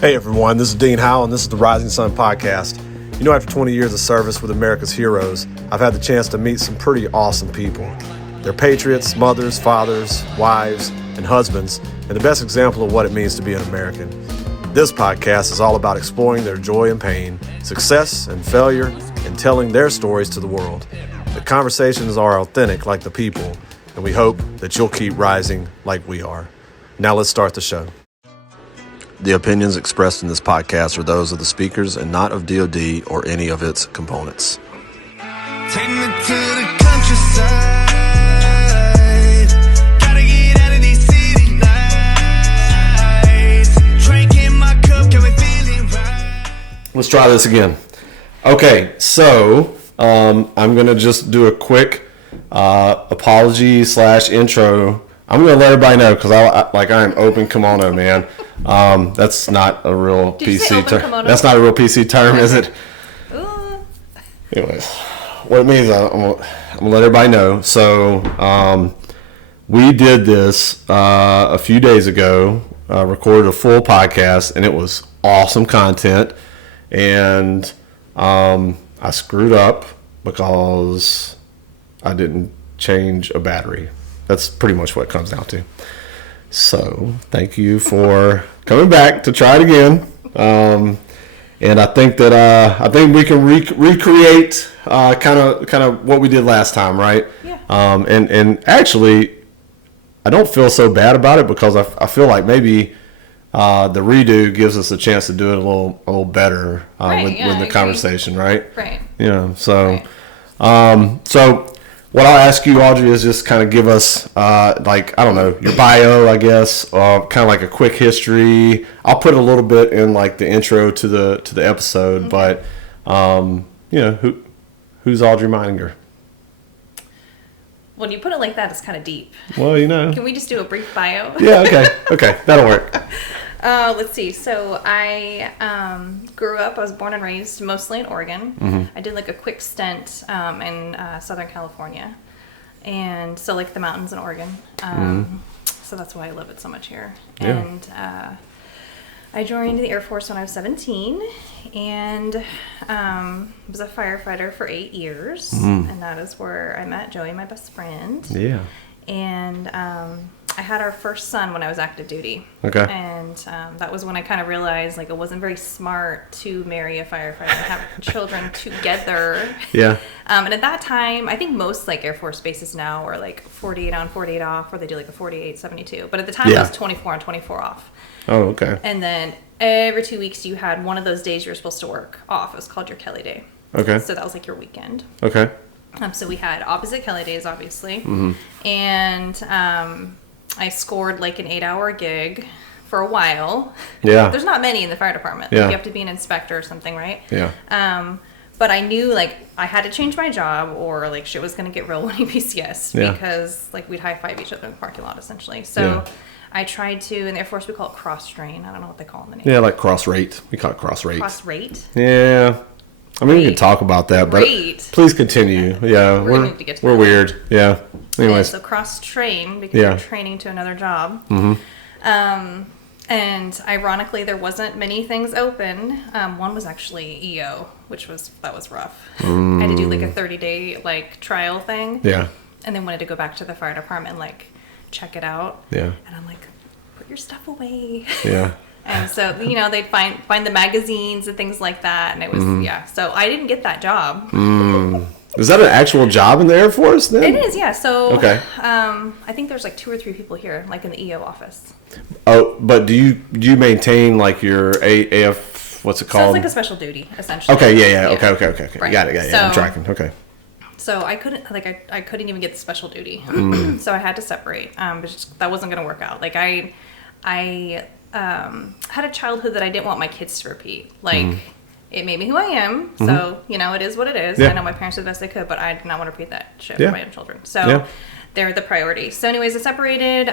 Hey everyone, this is Dean Howell and this is the Rising Sun Podcast. You know, after 20 years of service with America's heroes, I've had the chance to meet some pretty awesome people. They're patriots, mothers, fathers, wives, and husbands, and the best example of what it means to be an American. This podcast is all about exploring their joy and pain, success and failure, and telling their stories to the world. The conversations are authentic like the people, and we hope that you'll keep rising like we are. Now let's start the show. The opinions expressed in this podcast are those of the speakers and not of DoD or any of its components. Take me to the countryside. Gotta get out of these city lights. Drinking my cup, got me feeling right. Let's try this again. Okay, so I'm going to just do a quick apology / intro. I'm going to let everybody know because I am open kimono, man. That's not a real PC term. That's not a real PC term, is it? Ooh. Anyways, what it means, I'm gonna let everybody know. So, we did this a few days ago. Recorded a full podcast, and it was awesome content. And I screwed up because I didn't change a battery. That's pretty much what it comes down to. So thank you for coming back to try it again. And I think that we can recreate kind of what we did last time, right? Yeah. And actually, I don't feel so bad about it because I feel like maybe the redo gives us a chance to do it a little better with the conversation, right? Right. Yeah. So so. What I'll ask you, Audrey, is just kind of give us, your bio, I guess, kind of like a quick history. I'll put a little bit in like the intro to the episode, but who's Audrey Meininger? When you put it like that, it's kind of deep. Well, Can we just do a brief bio? Yeah. Okay, that'll work. Let's see. So I grew up. I was born and raised mostly in Oregon. Mm-hmm. I did like a quick stint in Southern California, and so like the mountains in Oregon. So that's why I love it so much here. Yeah. And I joined the Air Force when I was 17, and was a firefighter for 8 years, and that is where I met Joey, my best friend. Yeah. And I had our first son when I was active duty. Okay. And that was when I kind of realized like it wasn't very smart to marry a firefighter and have children together. Yeah. And at that time, I think most like Air Force bases now are like 48 on, 48 off, or they do like a 48-72. But at the time, it was 24 on, 24 off. Oh, okay. And then every 2 weeks, you had one of those days you were supposed to work off. It was called your Kelly Day. Okay. So that was like your weekend. Okay. So we had opposite Kelly days, obviously. Mm-hmm. And I scored like an 8-hour gig for a while. Yeah. There's not many in the fire department. Yeah. Like, you have to be an inspector or something, right? Yeah. But I knew like I had to change my job or like shit was going to get real when he PCS because like we'd high five each other in the parking lot essentially. So I tried to, in the Air Force we call it cross train. I don't know what they call it in the Navy. Yeah, like cross rate. We call it cross rate. Cross rate? Yeah. I mean, we can talk about that, but please continue. Yeah, we're weird. Yeah. Anyways. So cross train because you're training to another job. Mm-hmm. And ironically, there wasn't many things open. One was actually EO, that was rough. I had to do like a 30-day like trial thing. Yeah. And then wanted to go back to the fire department and like check it out. Yeah. And I'm like, put your stuff away. Yeah. And so, they'd find the magazines and things like that. And it was, So I didn't get that job. Is that an actual job in the Air Force then? It is, yeah. So, okay. I think there's like 2 or 3 people here, like in the EO office. Oh, but do you maintain like your AF, what's it called? So it's like a special duty, essentially. Okay, yeah. Okay. Right. Got it. So, I'm tracking. Okay. So I couldn't even get the special duty. So I had to separate. But that wasn't going to work out. Like I had a childhood that I didn't want my kids to repeat. Like it made me who I am. So, it is what it is. Yeah. I know my parents did the best they could, but I did not want to repeat that shit for my own children. So they're the priority. So anyways, I separated.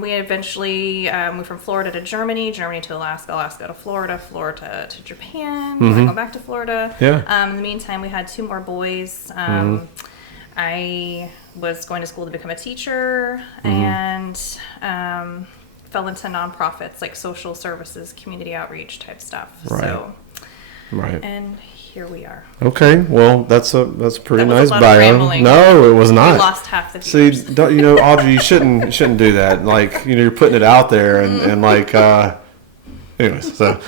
We eventually moved from Florida to Germany to Alaska, Alaska to Florida, Florida to Japan. I go back to Florida. Yeah. In the meantime, we had 2 more boys. I was going to school to become a teacher and fell into nonprofits, like social services, community outreach type stuff. Right. So, right. And here we are. Okay, well, that's a pretty That was nice a lot of bio. rambling. No, it was not. We lost half the See, viewers. Audrey, you shouldn't do that. Like, you're putting it out there, and like, anyways. So,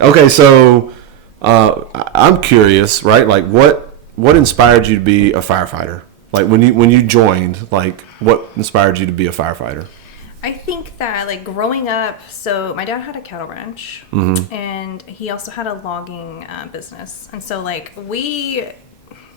okay, so I'm curious, right? Like, what inspired you to be a firefighter? Like, when you joined, like, what inspired you to be a firefighter? I think that, like, growing up, so my dad had a cattle ranch, and he also had a logging business. And so, like, we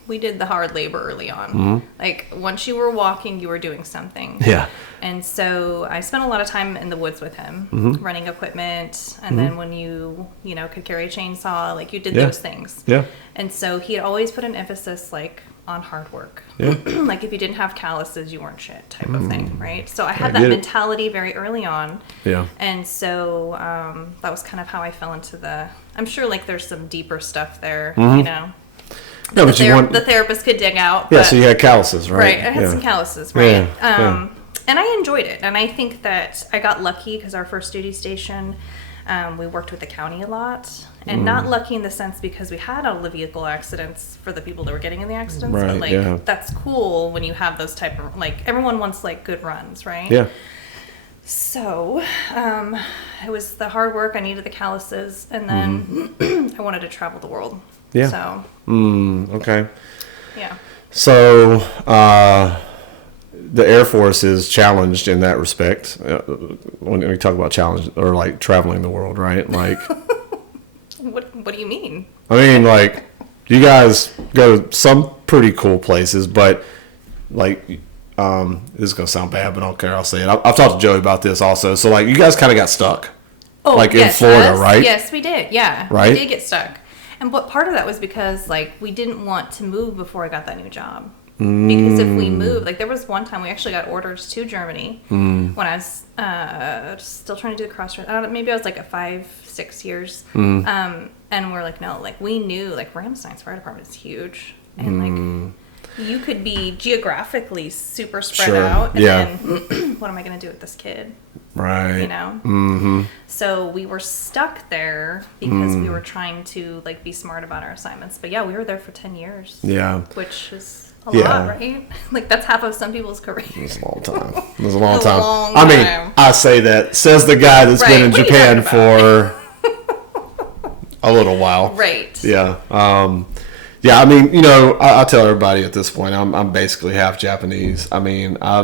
did the hard labor early on. Like, once you were walking, you were doing something. Yeah. And so I spent a lot of time in the woods with him, running equipment. And then when you could carry a chainsaw, like, you did those things. Yeah. And so he had always put an emphasis, like, on hard work. Yeah. Like, if you didn't have calluses, you weren't shit type of thing, right? So I had that mentality very early on. Yeah. And so that was kind of how I fell into I'm sure, like, there's some deeper stuff there, No, but the therapist could dig out. Yeah, but, so you had calluses, right? Right, I had some calluses, right? Yeah. And I enjoyed it. And I think that I got lucky because our first duty station, we worked with the county a lot. And not lucky in the sense because we had all the vehicle accidents for the people that were getting in the accidents. Right, but, like, that's cool when you have those type of, like, everyone wants, like, good runs, right? Yeah. So it was the hard work. I needed the calluses. And then I wanted to travel the world. Yeah. So. Okay. Yeah. So, the Air Force is challenged in that respect. When we talk about challenge or like traveling the world, right? Like, What do you mean? I mean, like, you guys go to some pretty cool places, but like, this is gonna sound bad, but I don't care. I'll say it. I've talked to Joey about this also. So, like, you guys kind of got stuck, like, in Florida, right? Yes, we did. Yeah, right. We did get stuck, and but part of that was because, like, we didn't want to move before I got that new job. Because if we moved, like, there was one time we actually got orders to Germany when I was still trying to do the cross. I don't know, maybe I was like at 5-6 years. And we're like, no, like, we knew, like, Ramstein's fire department is huge, and like, you could be geographically super spread out, and then what am I going to do with this kid? Right. You know? So we were stuck there because we were trying to, like, be smart about our assignments. But yeah, we were there for 10 years. Yeah. Which is a lot, right? Like, that's half of some people's career. It's a long time. It's a long time. Long I mean, time. I say that. Says the guy that's been in What are you Japan talking for a little while. Right. Yeah. Yeah, I mean, you know, I tell everybody at this point, I'm basically half Japanese. I mean, I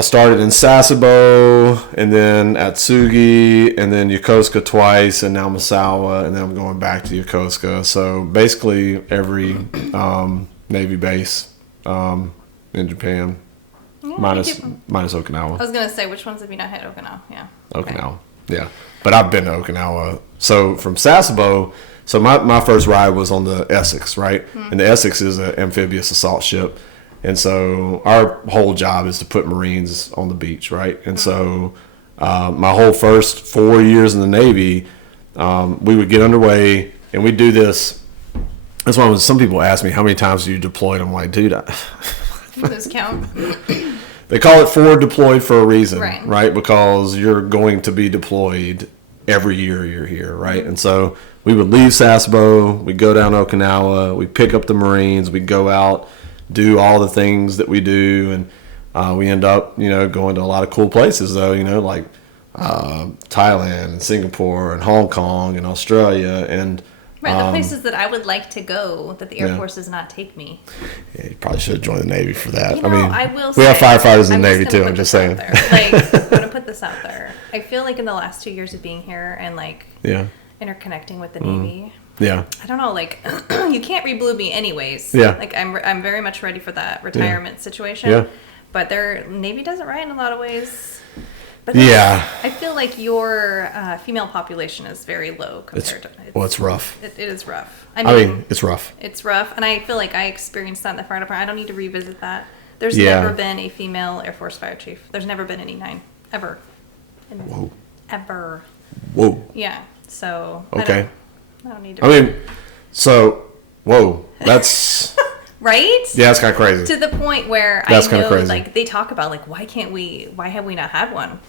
started in Sasebo, and then Atsugi, and then Yokosuka twice, and now Misawa, and then I'm going back to Yokosuka. So basically every Navy base in Japan, Yeah, minus Okinawa. I was going to say, which ones have you not hit? Okinawa, yeah. Okinawa, yeah. But I've been to Okinawa. So from Sasebo, so my first ride was on the Essex, right? And the Essex is an amphibious assault ship. And so our whole job is to put Marines on the beach, right? And so my whole first 4 years in the Navy, we would get underway, and we'd do this. That's why when some people ask me, how many times do you deployed? I'm like, dude, Those count. they call it forward deployed for a reason, Right. right? Because you're going to be deployed every year you're here, right? And so we would leave Sasebo, we'd go down to Okinawa, we'd pick up the Marines, we'd go out, do all the things that we do, and we end up, you know, going to a lot of cool places, though, you know, like Thailand and Singapore and Hong Kong and Australia, and Right, the places that I would like to go that the Air yeah. Force does not take me. Yeah, you probably should have joined the Navy for that. You know, I mean, I will we have say, firefighters in the I'm Navy too. I'm just saying. Like, I'm gonna put this out there. I feel like in the last 2 years of being here and, like, Yeah. interconnecting with the Navy, Yeah. I don't know, like, you can't re-blue me anyways. Yeah. Like, I'm very much ready for that retirement situation. Yeah. But their Navy does it right in a lot of ways. But Yeah. I feel like your female population is very low compared to. It's rough. It is rough. I mean, it's rough. It's rough, and I feel like I experienced that in the fire department. I don't need to revisit that. There's Yeah. never been a female Air Force fire chief. There's never been any 9 ever. Whoa. Ever. Whoa. Yeah. So. Okay. I don't need to. I mean, so, whoa. That's right? Yeah, it's kind of crazy. To the point where That's I know, crazy. like, they talk about, like, why have we not had one?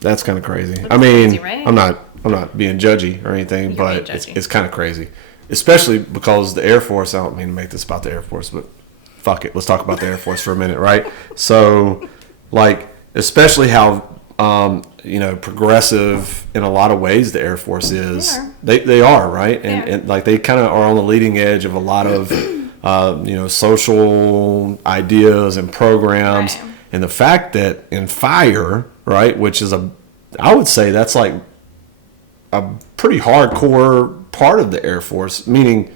That's kind of crazy. It's I mean, crazy, right? I'm not being judgy or anything, You're but being judgy. it's kind of crazy. Especially because the Air Force, I don't mean to make this about the Air Force, but fuck it. Let's talk about the Air Force for a minute, right? So, like, especially how, progressive in a lot of ways the Air Force is. They are, right? And like, they kind of are on the leading edge of a lot of, social ideas and programs. Right. And the fact that in fire, right, which is I would say that's like a pretty hardcore part of the Air Force, meaning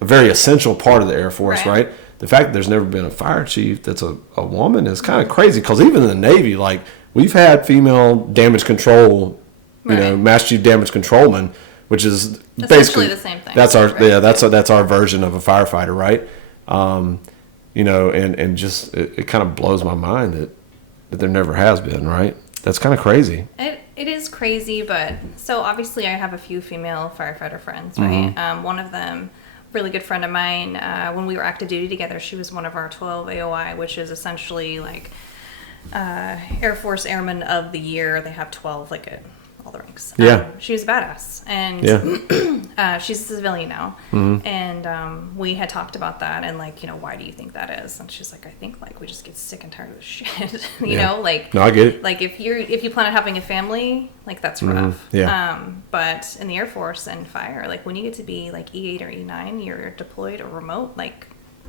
a very essential part of the Air Force, right? The fact that there's never been a fire chief that's a woman is kind of crazy, because even in the Navy, like, we've had female damage control, Master Chief Damage Controlman, which is basically the same thing. That's our right? that's our version of a firefighter, right? And just it kind of blows my mind that there never has been, right? That's kind of crazy. It is crazy, but so obviously I have a few female firefighter friends, right? One of them, really good friend of mine, when we were active duty together, she was one of our 12 AOI, which is essentially like Air Force Airman of the Year. They have 12, like, at all the ranks. Yeah. She was a badass, and she's a civilian now. And we had talked about that, and, like, why do you think that is? And she's like, I think, like, we just get sick and tired of this shit. you know, like, no, I get it. Like, if you plan on having a family, like, that's rough. But in the Air Force and fire, like, when you get to be like E8 or E9, you're deployed or remote, like,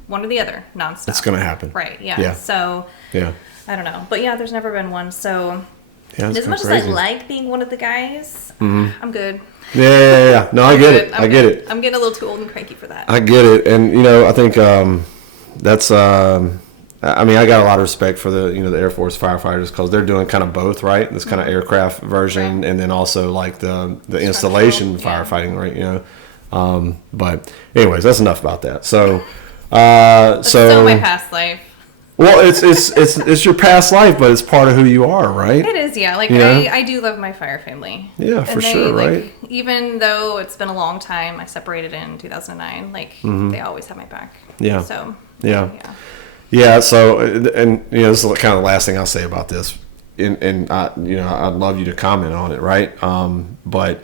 one or the other, nonstop. It's gonna happen, right? Yeah. So yeah, I don't know, but yeah, there's never been one. So as much crazy. as I like being one of the guys, I'm good. Yeah. No, I get it. I get it. I'm getting a little too old and cranky for that. I get it, and I think that's. I mean, I got a lot of respect for the the Air Force firefighters, because they're doing kind of both, right? This kind of aircraft version, and then also like the installation firefighting, right? But anyways, that's enough about that. So, so my past life. Well, it's your past life, but it's part of who you are, right? It is, yeah. Like, I do love my fire family. Yeah, for sure, right? Even though it's been a long time, I separated in 2009. Like, they always have my back. Yeah. So. Yeah. So, and this is kind of the last thing I'll say about this, and I'd love you to comment on it, right? But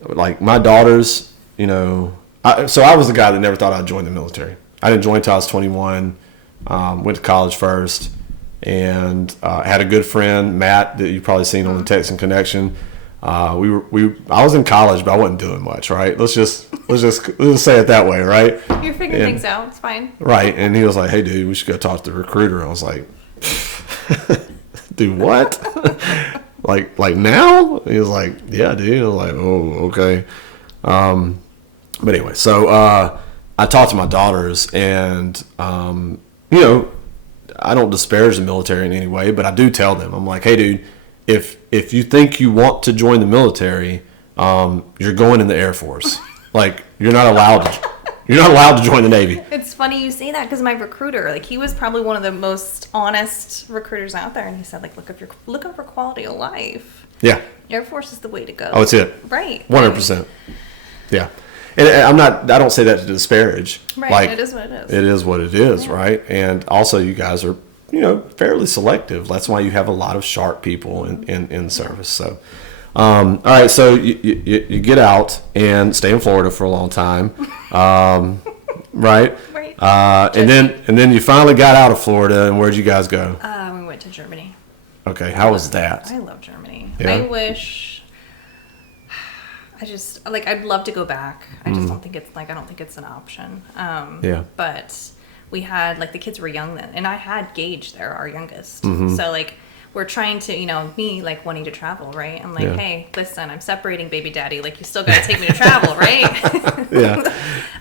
like, my daughters, so I was the guy that never thought I'd join the military. I didn't join until I was 21. Went to college first, and had a good friend, Matt, that you've probably seen on the Texan Connection. I was in college, but I wasn't doing much, right? Let's just say it that way, right? You're figuring things out. It's fine. Right. And he was like, "Hey, dude, we should go talk to the recruiter." I was like, "Do what?" like now? He was like, "Yeah, dude." I was like, "Oh, okay." But anyway, so I talked to my daughters, and I don't disparage the military in any way, but I do tell them, I'm like, "Hey, dude, if you think you want to join the military, you're going in the Air Force. Like, you're not allowed to join the Navy." It's funny you say that, because my recruiter, like, he was probably one of the most honest recruiters out there, and he said, like, look, if you're looking for quality of life, Yeah. Air Force is the way to go. Oh, it's it. Right. 100%. Yeah. And I don't say that to disparage. Right. Like, it is what it is. It is what it is, right? And also, you guys are, fairly selective. That's why you have a lot of sharp people in service. So, all right. So you get out and stay in Florida for a long time, right? Right. And then you finally got out of Florida, and where'd you guys go? We went to Germany. Okay. How was that? I love Germany. Yeah. I wish. I'd love to go back. I just don't think it's an option. Yeah. But we had, like, the kids were young then, and I had Gage there, our youngest. Mm-hmm. So, like, we're trying to, me, like, wanting to travel, right? I'm like, hey, listen, I'm separating baby daddy. Like, you still got to take me to travel, right?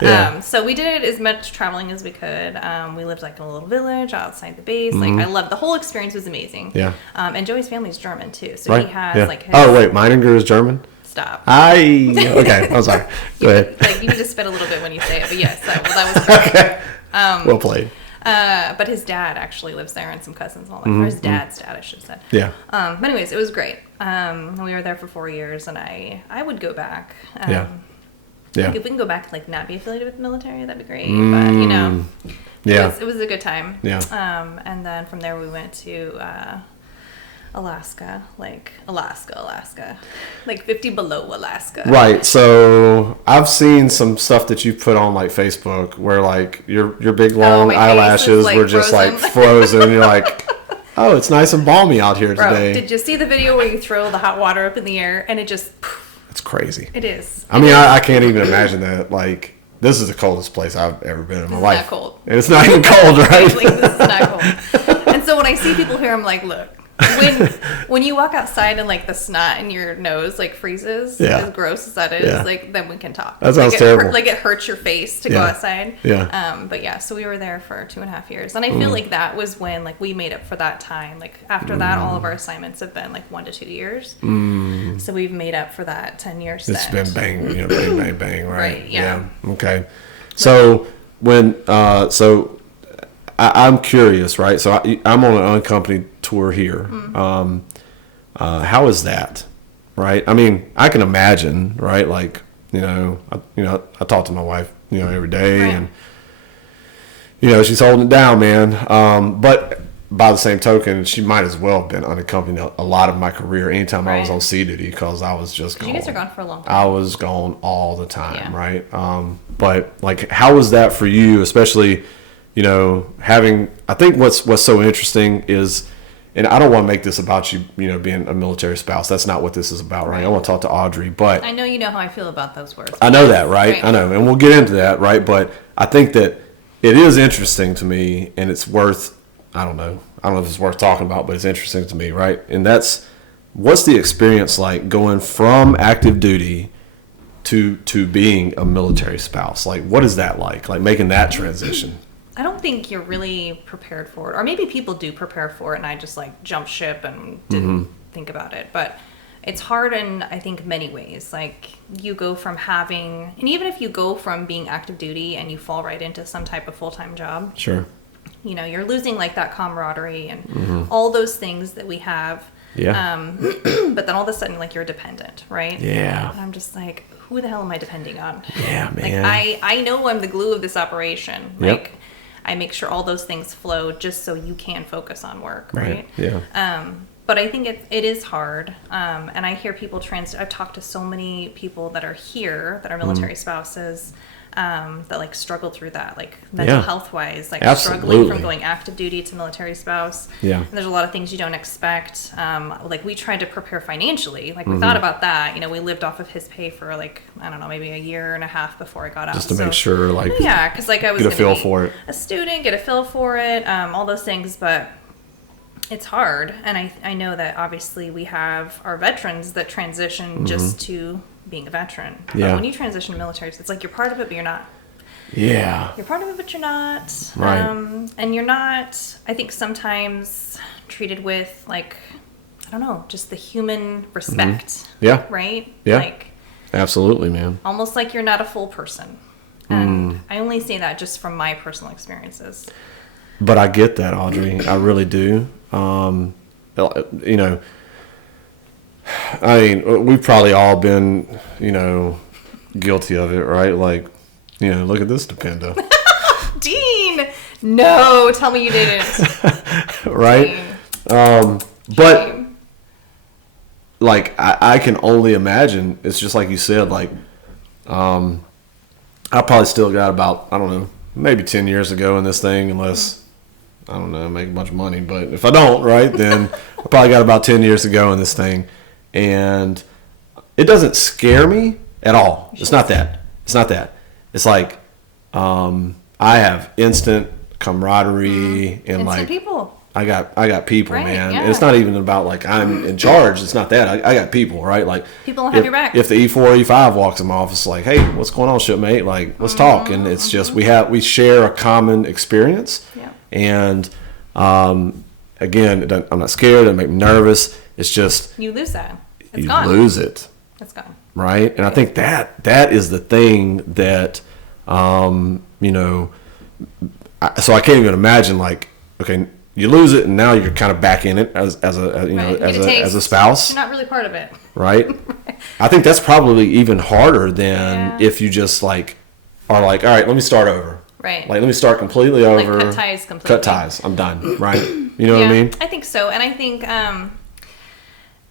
Yeah. So we did as much traveling as we could. We lived, like, in a little village outside the base. Like, I loved the whole experience. Was amazing. Yeah. And Joey's family's German too, so Right. he has like his. Oh wait, Meininger is German. Stop. Okay, I'm sorry. Go ahead. Like, you need to spit a little bit when you say it, but yes, that was great. Okay. Well played. But his dad actually lives there, and some cousins and all that. Or his dad's dad, I should have said. Yeah. But anyways, it was great. We were there for 4 years, and I would go back. Yeah. Like, if we can go back and like not be affiliated with the military, that'd be great. But you know, it was a good time. Yeah. And then from there we went to Alaska, like 50 below Alaska. Right. So I've seen some stuff that you put on like Facebook where like your big long eyelashes like were just frozen. like frozen. You're like, oh, it's nice and balmy out here today. Bro, did you see the video where you throw the hot water up in the air and it just... It's crazy. It is. I mean, I can't even imagine that. Like, this is the coldest place I've ever been in my life. It's not cold. And it's not even cold, right? Like, this is not cold. And so when I see people here, I'm like, look, when you walk outside and like the snot in your nose like freezes, as gross as that is, like then we can talk. That sounds like, terrible. Like it hurts your face to go outside. Yeah. But yeah, so we were there for 2.5 years, and I feel like that was when like we made up for that time. Like after that, all of our assignments have been like 1 to 2 years. So we've made up for that 10 years. It's been bang, bang, bang, bang, right? Right. Yeah. Okay. So when I'm curious, right? So I'm on an unaccompanied tour here. How is that, right? I mean, I can imagine, right? Like, I talk to my wife, every day, and she's holding it down, man. But by the same token, she might as well have been unaccompanied a lot of my career. Anytime I was on sea duty, because I was just gone. You guys are gone for a long time. I was gone all the time, right? But like, how was that for you, especially? I think what's so interesting is, and I don't want to make this about you, being a military spouse. That's not what this is about, right? I want to talk to Audrey, but I know you know how I feel about those words. I know that, right? I know, and we'll get into that, right? But I think that it is interesting to me, and it's worth, I don't know if it's worth talking about, but it's interesting to me, right? And that's, what's the experience like going from active duty to being a military spouse? Like, what is that like making that transition? I don't think you're really prepared for it. Or maybe people do prepare for it and I just like jumped ship and didn't think about it. But it's hard in, I think, many ways. Like you go from having, and even if you go from being active duty and you fall right into some type of full-time job. Sure. You're losing like that camaraderie and all those things that we have. Yeah. But then all of a sudden, like you're dependent, right? Yeah. And I'm just like, who the hell am I depending on? Yeah, man. Like I know I'm the glue of this operation. Like I make sure all those things flow just so you can focus on work, right? Yeah. But I think it is hard. And I hear people I've talked to so many people that are here that are military spouses that like struggle through that, like mental health wise, like struggling from going active duty to military spouse. Yeah. And there's a lot of things you don't expect. Like we tried to prepare financially. Like we thought about that. We lived off of his pay for like, I don't know, maybe 1.5 years before I got out. Just to make sure, like, because like I was get a feel for it. A student, get a feel for it, all those things, but it's hard. And I know that obviously we have our veterans that transition just to being a veteran. But when you transition to military, it's like you're part of it, but you're not. Yeah. You're part of it, but you're not. Right. And you're not, I think, sometimes treated with, like, I don't know, just the human respect. Yeah. Right? Yeah. Like, absolutely, man. Almost like you're not a full person. And I only say that just from my personal experiences. But I get that, Audrey. I really do. I mean, we've probably all been, guilty of it, right? Like, look at this dependo. Dean! No, tell me you didn't. Right? But, like, I can only imagine, it's just like you said, like, I probably still got about, I don't know, maybe 10 years ago in this thing, unless, I don't know, make a bunch of money. But if I don't, right, then I probably got about 10 years to go in this thing. And it doesn't scare me at all. It's not that. It's like I have instant camaraderie and instant like people. I got people, right, man. Yeah. And it's not even about like I'm in charge. It's not that. I got people, right? Like people will have your back. If the E4, E5 walks in my office, like, hey, what's going on, shipmate? Like, let's talk. And it's just we share a common experience. Yeah. And again, I'm not scared. It doesn't make me nervous. It's just you lose that. It's gone. You lose it. It's gone. Right? And I think that is the thing that so I can't even imagine, like, okay, you lose it and now you're kind of back in it as a spouse. You're not really part of it. Right? I think that's probably even harder than if you just like are like, all right, let me start over. Right. Like, let me start completely over. Like, cut ties completely. Cut ties. I'm done. Right. You know what I mean? I think so. And I think,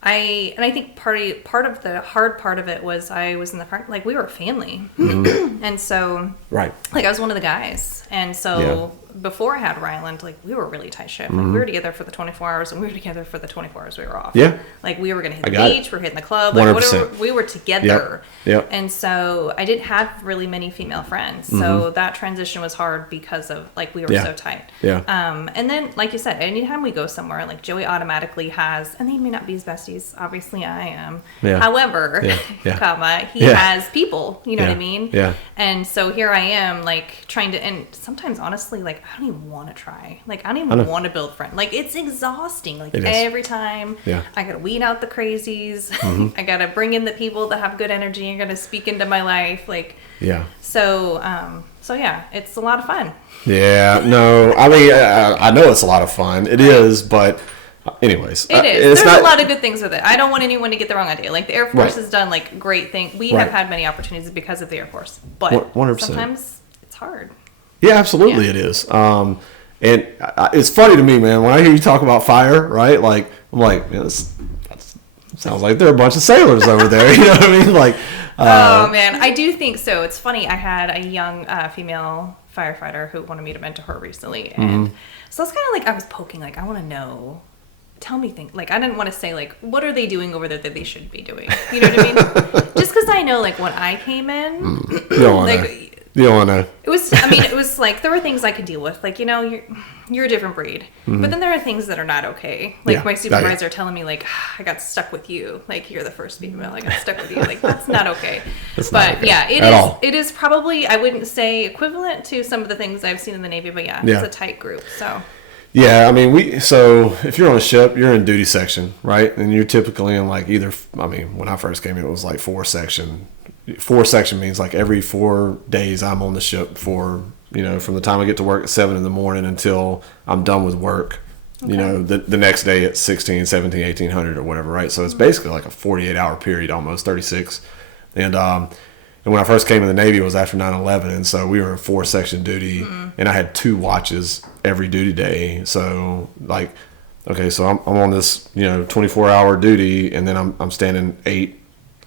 I think part of the hard part of it was I was in the front, like, we were a family. And so, right. Like, I was one of the guys. And so before I had Ryland, like, we were really tight ship. Like, we were together for the 24 hours, and we were together for the 24 hours we were off. Yeah. Like, we were going to hit the beach, we were hitting the club, 100%. like, whatever. We were together. Yep. And so I didn't have really many female friends. So that transition was hard because of, like, we were so tight. Yeah. And then, like you said, anytime we go somewhere, like, Joey automatically has, and they may not be his besties, obviously I am. Yeah. However, comma, he has people, you know what I mean? Yeah. And so here I am, like, trying to, and sometimes, honestly, like, I don't even want to try. Like, I don't even want to build friends. Like, it's exhausting. Like, every time I got to weed out the crazies. I got to bring in the people that have good energy. I got to speak into my life. Like, so yeah, it's a lot of fun. Yeah, no, I mean, I know it's a lot of fun. It is, but anyways. It is. There's a lot of good things with it. I don't want anyone to get the wrong idea. Like, the Air Force has done, like, great things. We have had many opportunities because of the Air Force. But 100%. Sometimes it's hard. Yeah, absolutely it is. And it's funny to me, man, when I hear you talk about fire, right? Like, I'm like, man, that sounds like there are a bunch of sailors over there. You know what I mean? Like, oh, man. I do think so. It's funny. I had a young female firefighter who wanted me to mentor her recently. And so it's kind of like I was poking, like, I want to know. Tell me things. Like, I didn't want to say, like, what are they doing over there that they should be doing? You know what I mean? Just because I know, like, when I came in, you don't want to. It was, I mean, it was like, there were things I could deal with. Like, you know, you're a different breed. But then there are things that are not okay. Like, my supervisor telling me, like, I got stuck with you. Like, you're the first female. I got stuck with you. Like, that's not okay. But yeah, it is probably, I wouldn't say equivalent to some of the things I've seen in the Navy, but it's a tight group. So. Yeah, I mean, so if you're on a ship, you're in duty section, right? And you're typically in, like, when I first came in, it was like 4 section. 4 section means, like, every 4 days I'm on the ship for, you know, from the time I get to work at 7 in the morning until I'm done with work, you know, the next day at 16, 17, 1800 or whatever, right? So it's basically like a 48-hour period, almost 36. And when I first came in the Navy, it was after 9/11, and so we were in 4-section duty, and I had 2 watches every duty day. So, like, okay, so I'm on this, you know, 24-hour duty, and then I'm standing 8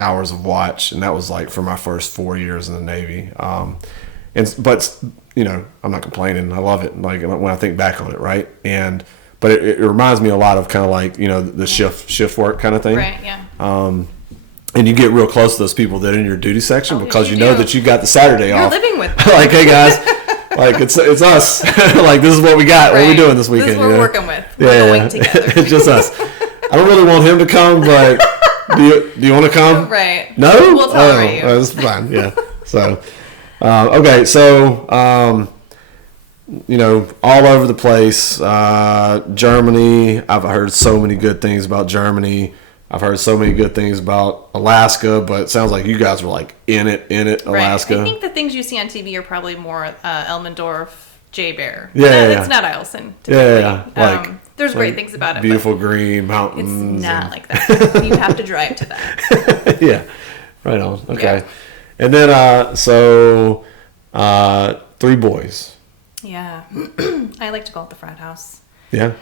hours of watch, and that was, like, for my first 4 years in the Navy. But you know, I'm not complaining. I love it. Like, when I think back on it, right? But it reminds me a lot of kind of like, you know, the shift work kind of thing. Right. Yeah. And you get real close to those people that are in your duty section because you know that you got the Saturday off. You're living with them. Like, hey guys, like it's us. Like, this is what we got. What are we doing this weekend? This is what we're working with. We're going together. It's just us. I don't really want him to come, but do you want to come? Right. No? We'll tolerate you. That's fine. Yeah. So, okay. So, you know, all over the place. Germany. I've heard so many good things about Germany. I've heard so many good things about Alaska, but it sounds like you guys were, like, in it, Alaska. Right. I think the things you see on TV are probably more Elmendorf, J-Bear. Yeah. It's not Eielson. Yeah. Like, there's great things about it. Beautiful green mountains. It's not like that. You have to drive to that. Yeah. Right on. Okay. Yeah. And then, so 3 boys. Yeah. I like to call it the Frat House. Yeah.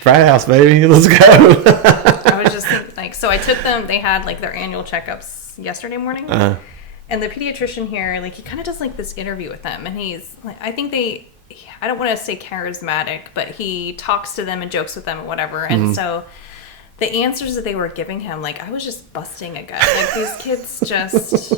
Frat House, baby. Let's go. I was just thinking, like, so I took them, they had, like, their annual checkups yesterday morning. And the pediatrician here, like, he kind of does, like, this interview with them. And he's, like, I don't want to say charismatic, but he talks to them and jokes with them and whatever. And so the answers that they were giving him, like, I was just busting a gut. Like, these kids just...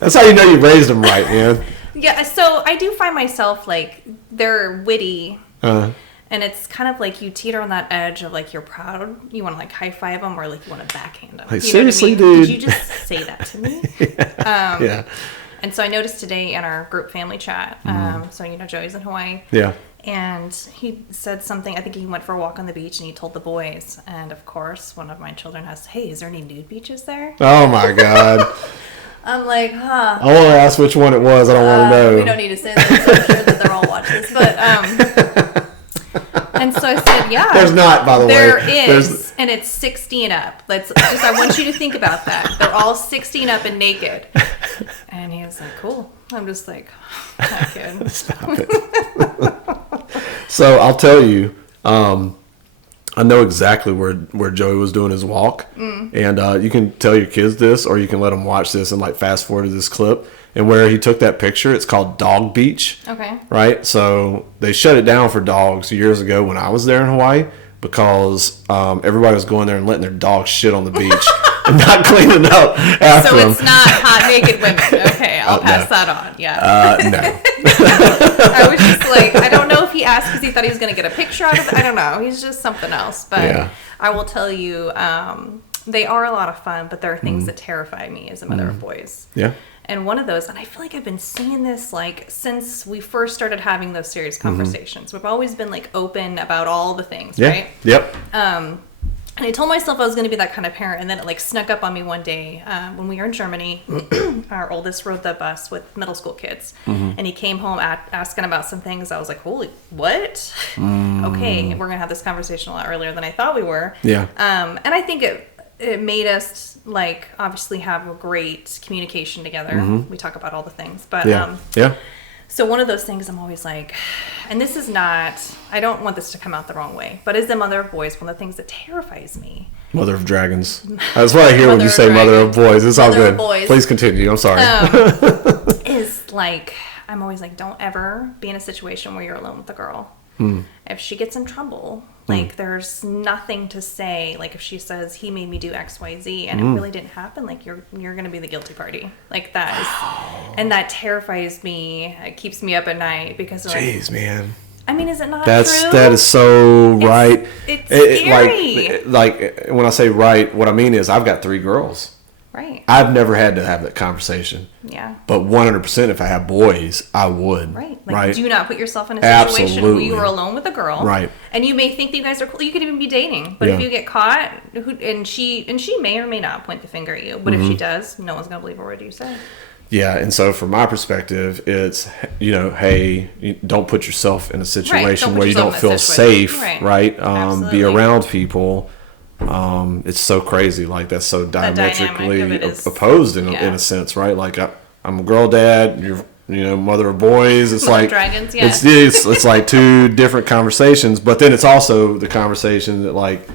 That's how you know you raised them right, man. Yeah, so I do find myself, like, they're witty. And it's kind of like you teeter on that edge of, like, you're proud. You want to, like, high-five them or, like, you want to backhand them. Like, seriously, dude? Did you just say that to me? Yeah. And so I noticed today in our group family chat, so, you know, Joey's in Hawaii. Yeah. And he said something, I think he went for a walk on the beach and he told the boys. And, of course, one of my children has, hey, is there any nude beaches there? Oh, my God. I'm like, huh. I want to ask which one it was. I don't want to know. We don't need to say that. So I'm sure that they're all watching this. But, and so I said, yeah. There's not, by the way. There is, and it's 16 up. I want you to think about that. They're all 16 up and naked. And he was like, cool. I'm just like, that kid. Stop it. So I'll tell you, I know exactly where Joey was doing his walk. And you can tell your kids this, or you can let them watch this and like fast forward to this clip. And where he took that picture, it's called Dog Beach. Okay. Right? So they shut it down for dogs years ago when I was there in Hawaii because everybody was going there and letting their dogs shit on the beach and not cleaning up after So them. it's not hot naked women. Okay, I'll pass that on. Yeah. No. I was just like, I don't know if he asked because he thought he was going to get a picture out of it. I don't know. He's just something else. But I will tell you, they are a lot of fun, but there are things that terrify me as a mother of boys. Yeah. And one of those, and I feel like I've been seeing this like since we first started having those serious conversations. We've always been like open about all the things, right? Yep. And I told myself I was going to be that kind of parent, and then it like snuck up on me one day when we were in Germany. Our oldest rode the bus with middle school kids, and he came home asking about some things. I was like, "Holy, what? Okay, we're gonna have this conversation a lot earlier than I thought we were." Yeah. And I think it made us like obviously have a great communication together. We talk about all the things, but so one of those things I'm always like, and this is not, I don't want this to come out the wrong way, but as a mother of boys, one of the things that terrifies me. Mother of dragons. That's what I hear when you say mother of boys. It's all good. Please continue. I'm sorry. Is like, I'm always like, don't ever be in a situation where you're alone with the girl. If she gets in trouble, like there's nothing to say. Like if she says he made me do X, Y, Z, and it really didn't happen, like you're gonna be the guilty party. Like that is, and that terrifies me. It keeps me up at night because jeez, man. I mean, is it not true? That is so right. It's scary. Like when I say right, what I mean is I've got 3 girls. Right. I've never had to have that conversation. Yeah. But 100% if I have boys, I would. Right. Like, do not put yourself in a situation where you are alone with a girl. Right. And you may think that you guys are cool. You could even be dating. But if you get caught, and she may or may not point the finger at you. But if she does, no one's going to believe a word you say. Yeah. And so from my perspective, it's, hey, don't put yourself in a situation where you don't feel safe. Right. Be around people. It's so crazy, like that's so diametrically opposed in a sense, right? Like I'm a girl dad, you're mother of boys. It's like dragons, it's like 2 different conversations, but then it's also the conversation that like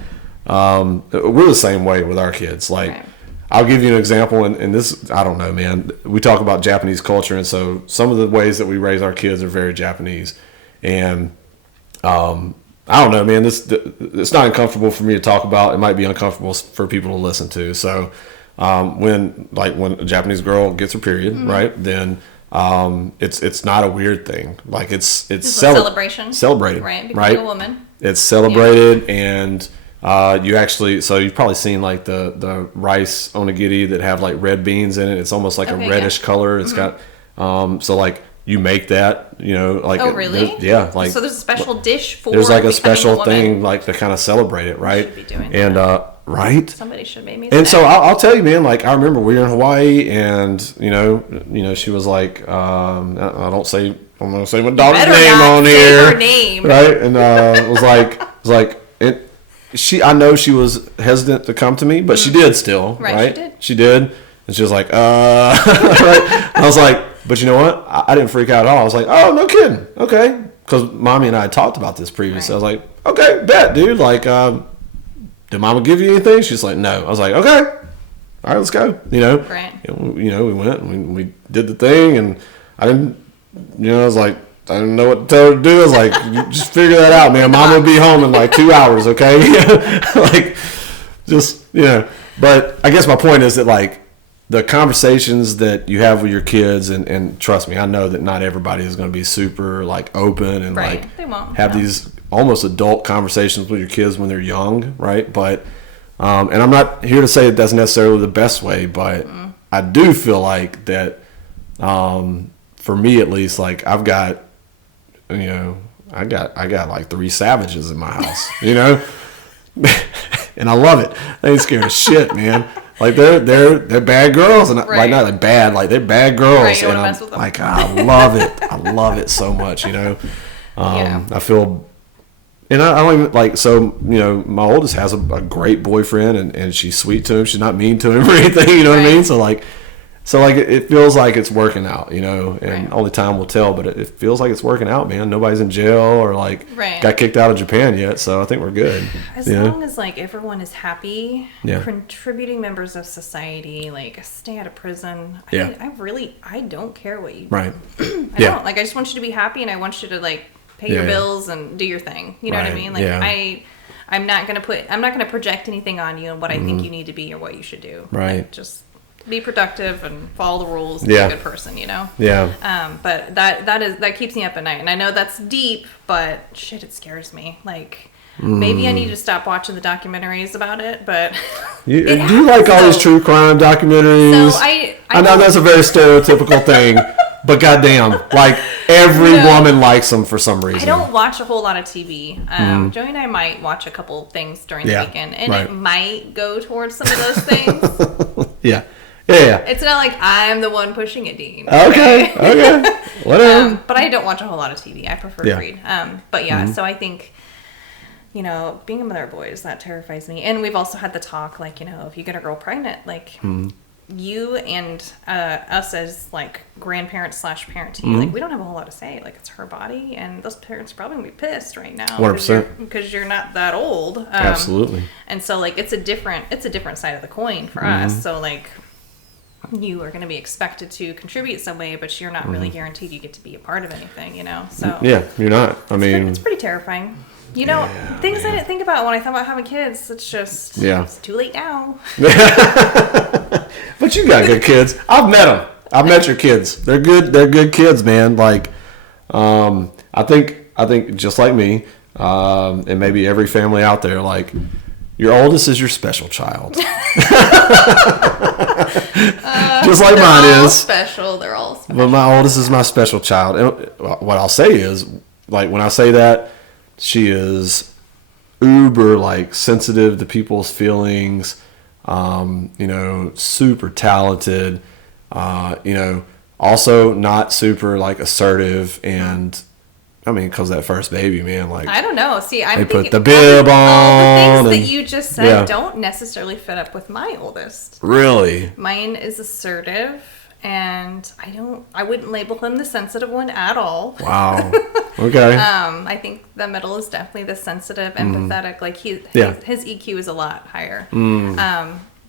we're the same way with our kids. Like I'll give you an example, and this, I don't know, man. We talk about Japanese culture, and so some of the ways that we raise our kids are very Japanese, and I don't know, man. It's not uncomfortable for me to talk about. It might be uncomfortable for people to listen to. So, when a Japanese girl gets her period, right? Then it's not a weird thing. Like it's a celebration, celebrated, right? Becoming a woman. It's celebrated, and you actually. So you've probably seen like the rice onigiri that have like red beans in it. It's almost like a reddish color. It's got so like. You make that, like... Oh, really? Yeah. Like, so there's a special dish for there's like a special thing, like to kind of celebrate it, right? Should be doing and, that. Right? Somebody should make me And so I'll tell you, man, like I remember we were in Hawaii and, she was like, I'm going to say my daughter's name on here. Her name. Right? And it was like, I know she was hesitant to come to me, but she did still, right? She did. And she was like, right? I was like, but you know what? I didn't freak out at all. I was like, oh, no kidding. Okay. Because Mommy and I had talked about this previously. Right. I was like, okay, bet, dude. Like, did Mama give you anything? She's like, no. I was like, okay. All right, let's go. Right. We went and we did the thing. And I didn't, I was like, I didn't know what to tell her to do. I was like, just figure that out, man. Mama will be home in like 2 hours, okay? Like, just, But I guess my point is that, like, the conversations that you have with your kids, and trust me, I know that not everybody is going to be super like open and like they won't, have these almost adult conversations with your kids when they're young, right? But and I'm not here to say that that's necessarily the best way, but I do feel like that for me at least, like I've got I got like 3 savages in my house, and I love it. They ain't scared of shit, man. Like they're bad girls, and like not like bad, like they're bad girls, right, and I'm like I love it so much, I feel And I don't even like, so, you know, my oldest has a great boyfriend and she's sweet to him. She's not mean to him or anything, you know what I mean? So like it feels like it's working out, you know, and only time will tell, but it feels like it's working out, man. Nobody's in jail or like got kicked out of Japan yet. So I think we're good. As long as like everyone is happy, contributing members of society, like stay out of prison. I don't care what you do. I don't. Like, I just want you to be happy and I want you to like pay your bills and do your thing. You know what I mean? Like I'm not gonna project anything on you and what I think you need to be or what you should do. Like, just be productive and follow the rules and be a good person, you know? But that keeps me up at night. And I know that's deep, but shit, it scares me. Like, maybe I need to stop watching the documentaries about it, but do you like all these true crime documentaries? So I know that's a very stereotypical thing. But goddamn, like every woman likes them for some reason. I don't watch a whole lot of TV. Joey and I might watch a couple things during the weekend, and it might go towards some of those things. Yeah. It's not like I'm the one pushing it, Dean. Okay. Whatever. But I don't watch a whole lot of TV. I prefer to read. But so I think, you know, being a mother of boys, that terrifies me. And we've also had the talk, like, you know, if you get a girl pregnant, like, you and us as like grandparents / parent to you, like we don't have a whole lot to say. Like, it's her body, and those parents are probably gonna be pissed right now 100% because you're not that old. Absolutely. And so like it's a different side of the coin for us. So like you are going to be expected to contribute some way, but you're not really guaranteed you get to be a part of anything, you know? So you're not. I mean, it's pretty terrifying. You know, things I didn't think about when I thought about having kids. It's just, it's too late now. But you got good kids. I've met them. I've met your kids. They're good. They're good kids, man. Like, I think just like me, and maybe every family out there, like, your oldest is your special child. Just like mine is. Special. They're all special. But my oldest is my special child. And what I'll say is, like, when I say that, she is uber, like, sensitive to people's feelings, you know, super talented, you know, also not super, like, assertive. And I mean, because that first baby, man, like, I don't know. See, I put the bib on. All the things that you just said don't necessarily fit up with my oldest. Really? Mine is assertive, and I wouldn't label him the sensitive one at all. Wow. Okay. I think the middle is definitely the sensitive, empathetic. Like his EQ is a lot higher.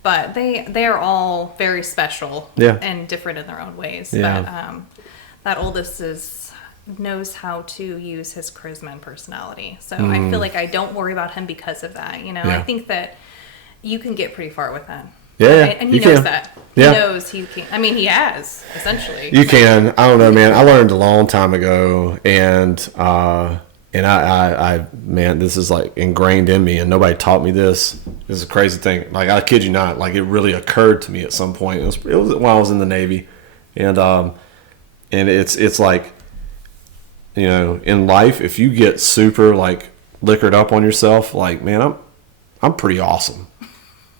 But they are all very special and different in their own ways. Yeah. But that oldest knows how to use his charisma and personality. So I feel like I don't worry about him because of that. You know, I think that you can get pretty far with that. Yeah, and he knows that. He knows he can. I mean, he has, essentially. You can. I don't know, man. I learned a long time ago, and I man, this is like ingrained in me, and nobody taught me this. This is a crazy thing. Like, I kid you not. Like, it really occurred to me at some point. It was while I was in the Navy, and it's like, you know, in life, if you get super, like, liquored up on yourself, like, man, I'm pretty awesome.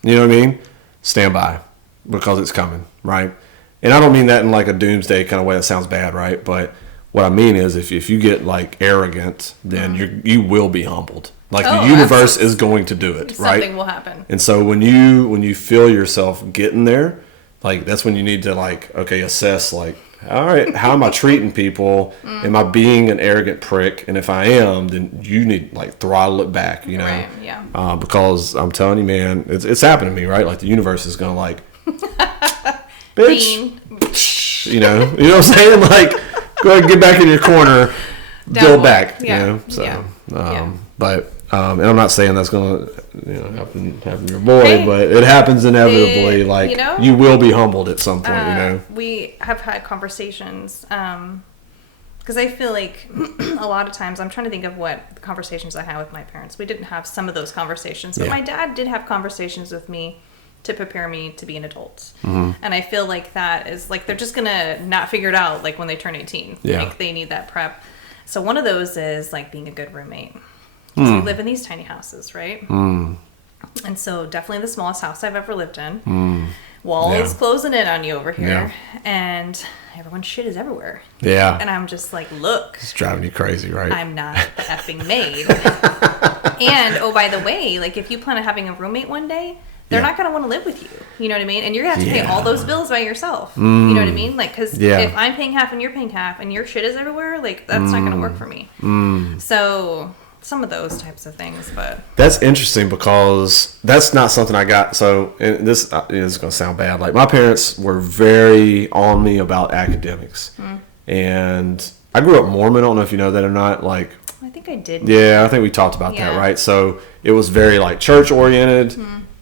You know what I mean? Stand by, because it's coming, right? And I don't mean that in like a doomsday kind of way that sounds bad, right? But what I mean is, if you get, like, arrogant, then you will be humbled. Like, the universe is going to do it, right? Something will happen. And so when you feel yourself getting there, like, that's when you need to, like, okay, assess, like, all right, how am I treating people? Am I being an arrogant prick? And if I am, then you need, like, throttle it back, you know? Right, yeah. Because I'm telling you, man, it's happened to me, right? Like, the universe is going to, like, bitch, you know what I'm saying? Like, go ahead and get back in your corner, build back, you know? So, but, and I'm not saying that's going to, you know, happen to your boy, but it happens inevitably. Like, you will be humbled at some point, you know? We have had conversations, because I feel like a lot of times, I'm trying to think of what the conversations I had with my parents. We didn't have some of those conversations, but my dad did have conversations with me to prepare me to be an adult. And I feel like that is, like, they're just going to not figure it out, like, when they turn 18. Like, they need that prep. So one of those is, like, being a good roommate. So we live in these tiny houses, right? And so definitely the smallest house I've ever lived in. Walls closing in on you over here. And everyone's shit is everywhere. Yeah. And I'm just like, look. It's driving you crazy, right? I'm not the effing maid. And, oh, by the way, like, if you plan on having a roommate one day, they're not going to want to live with you. You know what I mean? And you're going to have to pay all those bills by yourself. You know what I mean? Like, because if I'm paying half and you're paying half and your shit is everywhere, like, that's not going to work for me. So, some of those types of things, but... That's interesting because that's not something I got. So, and this is going to sound bad. Like, my parents were very on me about academics. And I grew up Mormon. I don't know if you know that or not. Like... I think I did. Yeah, I think we talked about that, right? So it was very like church oriented,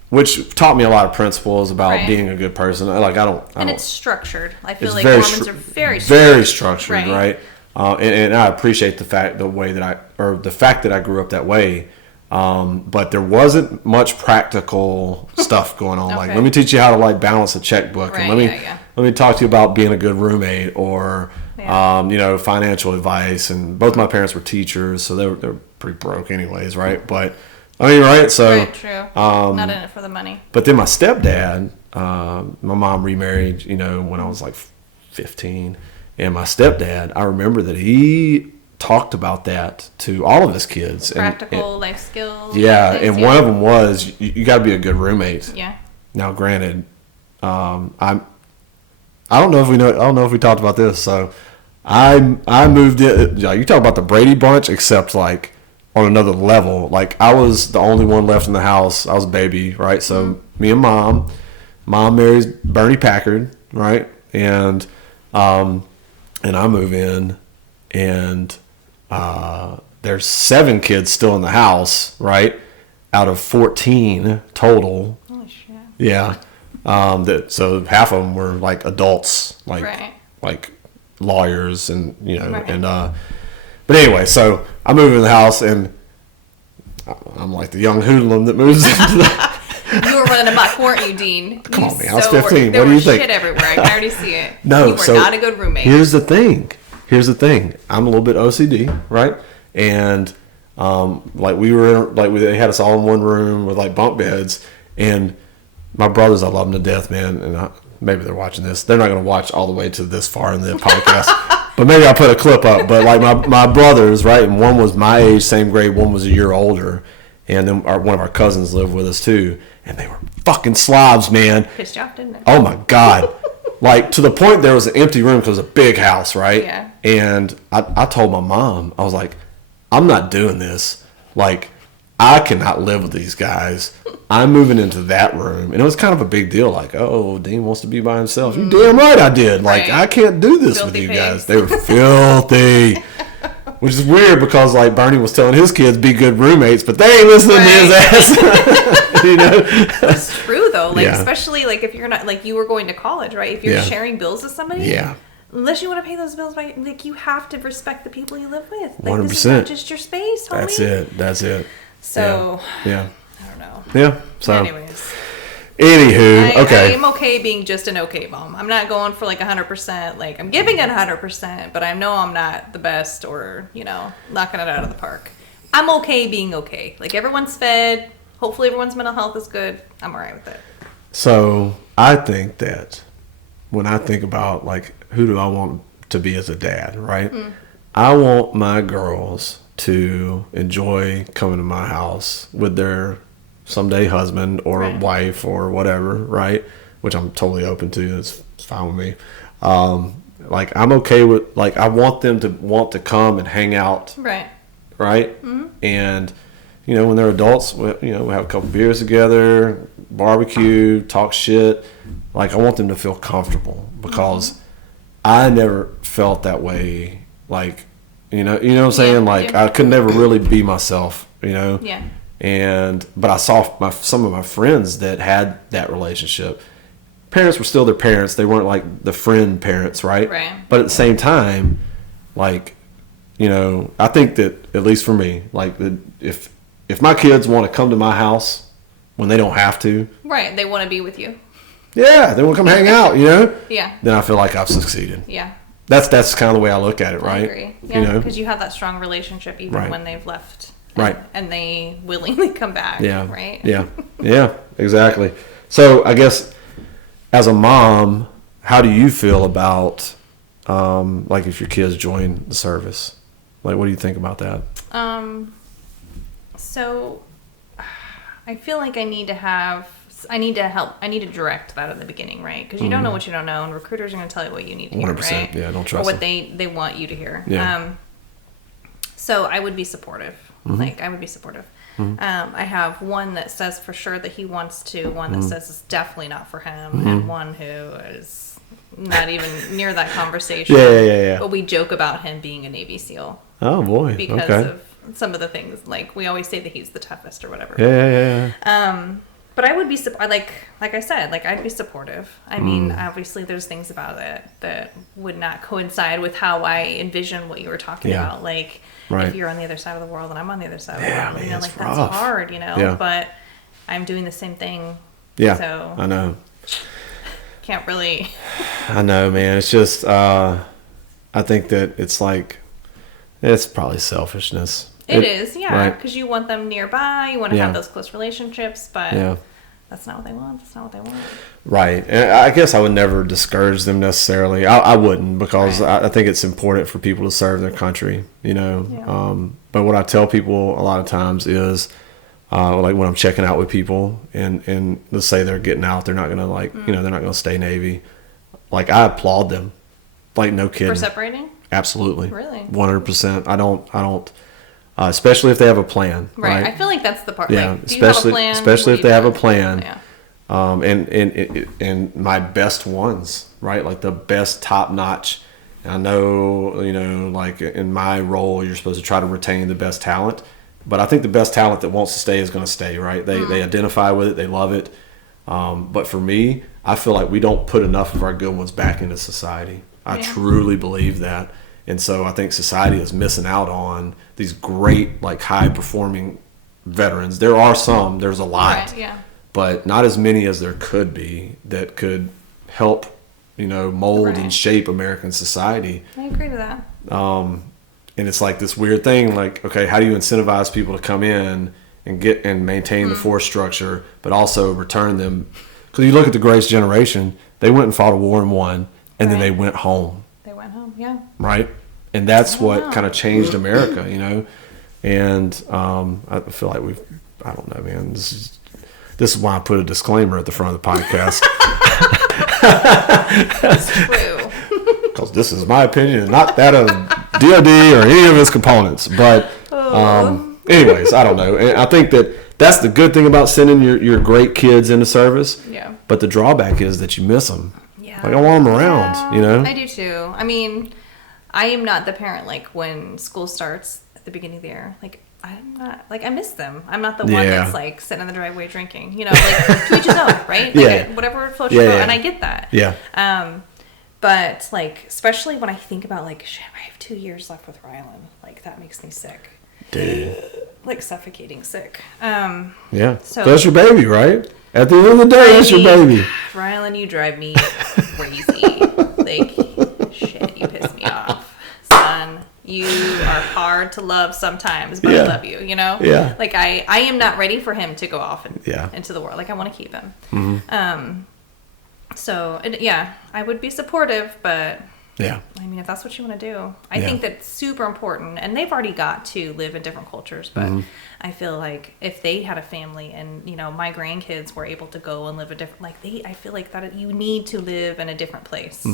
which taught me a lot of principles about being a good person. Like and it's structured. I feel like very Mormons are very structured, right? And I appreciate the fact that I grew up that way. But there wasn't much practical stuff going on. Like, let me teach you how to like balance a checkbook, and let me talk to you about being a good roommate, or financial advice. And both my parents were teachers, so they were pretty broke anyways, right? But I mean, right? So true. Not in it for the money. But then my stepdad, my mom remarried, when I was like 15, and my stepdad, I remember that he talked about that to all of his kids. Practical life skills. Yeah, and one of them was you got to be a good roommate. Yeah. Now, granted, I don't know if we talked about this. So I moved in. You talk about the Brady Bunch, except like on another level. Like, I was the only one left in the house. I was a baby, right? So me and mom marries Bernie Packard, right? And I move in, and there's 7 kids still in the house, right? Out of 14 total. Holy shit. Yeah. So half of them were like adults, like lawyers, and but anyway, so I move in the house, and I'm like the young hoodlum that moves into the... You were running amok, weren't you, Dean? Come on, man. I was 15. What do you think? There was shit everywhere. I can already see it. No, you were not a good roommate. Here's the thing. I'm a little bit OCD, right? And they had us all in one room with like bunk beds, and my brothers, I love them to death, man. And maybe they're watching this. They're not going to watch all the way to this far in the podcast, but maybe I'll put a clip up. But like my brothers, right? And one was my age, same grade. One was a year older, and then one of our cousins lived with us too. And they were fucking slobs, man. Pissed you off, didn't it? Oh my God. Like, to the point there was an empty room because it was a big house, right? Yeah. And I told my mom, I was like, I'm not doing this. Like, I cannot live with these guys. I'm moving into that room. And it was kind of a big deal. Like, oh, Dean wants to be by himself. You damn right I did. Like, I can't do this with you guys. They were filthy. Which is weird because, like, Bernie was telling his kids be good roommates, but they ain't listening to his ass. It's true, though. Like, especially, like, if you're not, like, you were going to college, right? If you're sharing bills with somebody, unless you want to pay those bills, like, you have to respect the people you live with. Like, 100%. This is not just your space, homie. That's it. So, yeah. I don't know. Yeah. So, anyways. Anywho, okay. I'm okay being just an okay mom. I'm not going for like 100%. Like, I'm giving it 100%, but I know I'm not the best, or, knocking it out of the park. I'm okay being okay. Like, everyone's fed. Hopefully everyone's mental health is good. I'm all right with it. So I think that when I think about, like, who do I want to be as a dad, right? I want my girls to enjoy coming to my house with their someday husband or wife or whatever, right? Which I'm totally open to. It's fine with me. Like, I'm okay with, like, I want them to want to come and hang out. Right? Mm-hmm. And, when they're adults, we have a couple beers together, barbecue, talk shit. Like, I want them to feel comfortable because I never felt that way. Like, you know what I'm saying? Like, I could never really be myself, Yeah. But I saw some of my friends that had that relationship. Parents were still their parents. They weren't like the friend parents, right? Right. But at the same time, like, I think that, at least for me, like, if my kids want to come to my house when they don't have to. Right. They want to be with you. Yeah. They want to come hang out, Yeah. Then I feel like I've succeeded. Yeah. That's kind of the way I look at it, right? I agree. Yeah. Because you have that strong relationship even when they've left. Right. And they willingly come back. Yeah. Right? Yeah. Yeah, exactly. So I guess as a mom, how do you feel about like if your kids join the service? Like, what do you think about that? So I feel like I need to direct that at the beginning, right? Because you don't know what you don't know, and recruiters are going to tell you what you need to hear, 100%. right? Yeah, don't trust or what them. they want you to hear. Yeah. So I would be supportive. Like, I would be supportive. I have one that says for sure that he wants to, one that says it's definitely not for him, and one who is not even near that conversation. Yeah. But we joke about him being a Navy SEAL. Oh, boy. Because okay. of some of the things, like we always say that he's the toughest or whatever. Yeah. But I would be like I said, like I'd be supportive. I mean, obviously there's things about it that would not coincide with how I envision what you were talking about. Like if you're on the other side of the world and I'm on the other side of the world, man, you know, it's like rough. that's hard, you know. Yeah. But I'm doing the same thing. Yeah. So I know. Can't really. I know, man. It's just I think that it's probably selfishness. It is, yeah, right. because you want them nearby, you want to have those close relationships, but that's not what they want. That's not what they want. Right. And I guess I would never discourage them necessarily. I wouldn't, because I think it's important for people to serve their country, you know. Yeah. But what I tell people a lot of times is, like when I'm checking out with people and let's say they're getting out, they're not going to you know, they're not going to stay Navy. Like, I applaud them. Like, no kidding. For separating? Absolutely. Really? 100%. I don't. Especially if they have a plan, right? I feel like that's the part. Yeah, like, do you have a plan? Especially if they have a plan. Yeah. And my best ones, right? Like the best top notch. I know, you know, like in my role, you're supposed to try to retain the best talent, but I think the best talent that wants to stay is going to stay, right? They identify with it, they love it. But for me, I feel like we don't put enough of our good ones back into society. I truly believe that. And so I think society is missing out on these great, like, high-performing veterans. There are some. There's a lot. Right, yeah. But not as many as there could be that could help, you know, mold and shape American society. I agree with that. And it's like this weird thing, like, okay, how do you incentivize people to come in and get and maintain the force structure, but also return them? Because you look at the greatest generation, they went and fought a war and won, and then they went home. They went home, yeah. Right? And that's what kind of changed America, you know? And I feel like I don't know, man. This is why I put a disclaimer at the front of the podcast. That's true. Because this is my opinion, not that of DOD or any of its components. But anyways, I don't know. And I think that's the good thing about sending your great kids into service. Yeah. But the drawback is that you miss them. Yeah. Like, I want them around, you know? I do too. I mean, I am not the parent, like, when school starts at the beginning of the year. Like, I'm not, like, I miss them. I'm not the one that's, like, sitting in the driveway drinking. You know, like, to each his own, right? Like, whatever floats your boat. And I get that. Yeah. But, like, especially when I think about, like, shit, I have 2 years left with Rylan. Like, that makes me sick. Dude. Like, suffocating sick. Yeah. So that's your baby, right? At the end of the day, that's your baby. Rylan, you drive me crazy. Like, shit, you piss me off. Son, you are hard to love sometimes, but I love you, you know? Yeah. Like, I am not ready for him to go off into the world. Like, I want to keep him. Mm-hmm. So, I would be supportive, but... Yeah. I mean, if that's what you want to do, I think that's super important. And they've already got to live in different cultures, but I feel like if they had a family and, you know, my grandkids were able to go and live a different, like I feel like that you need to live in a different place.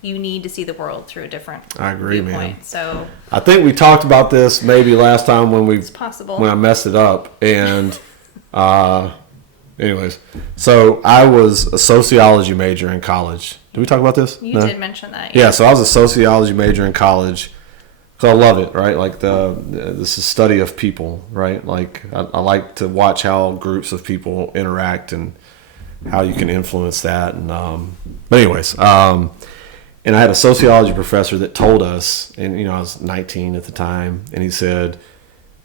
You need to see the world through a different viewpoint. Man. So I think we talked about this maybe last time when I messed it up. And anyways, so I was a sociology major in college. Did we talk about this? You did mention that. Yeah, so I was a sociology major in college. So I love it, right? Like this is study of people, right? Like I like to watch how groups of people interact and how you can influence that. And but anyways, and I had a sociology professor that told us, and, you know, I was 19 at the time, and he said,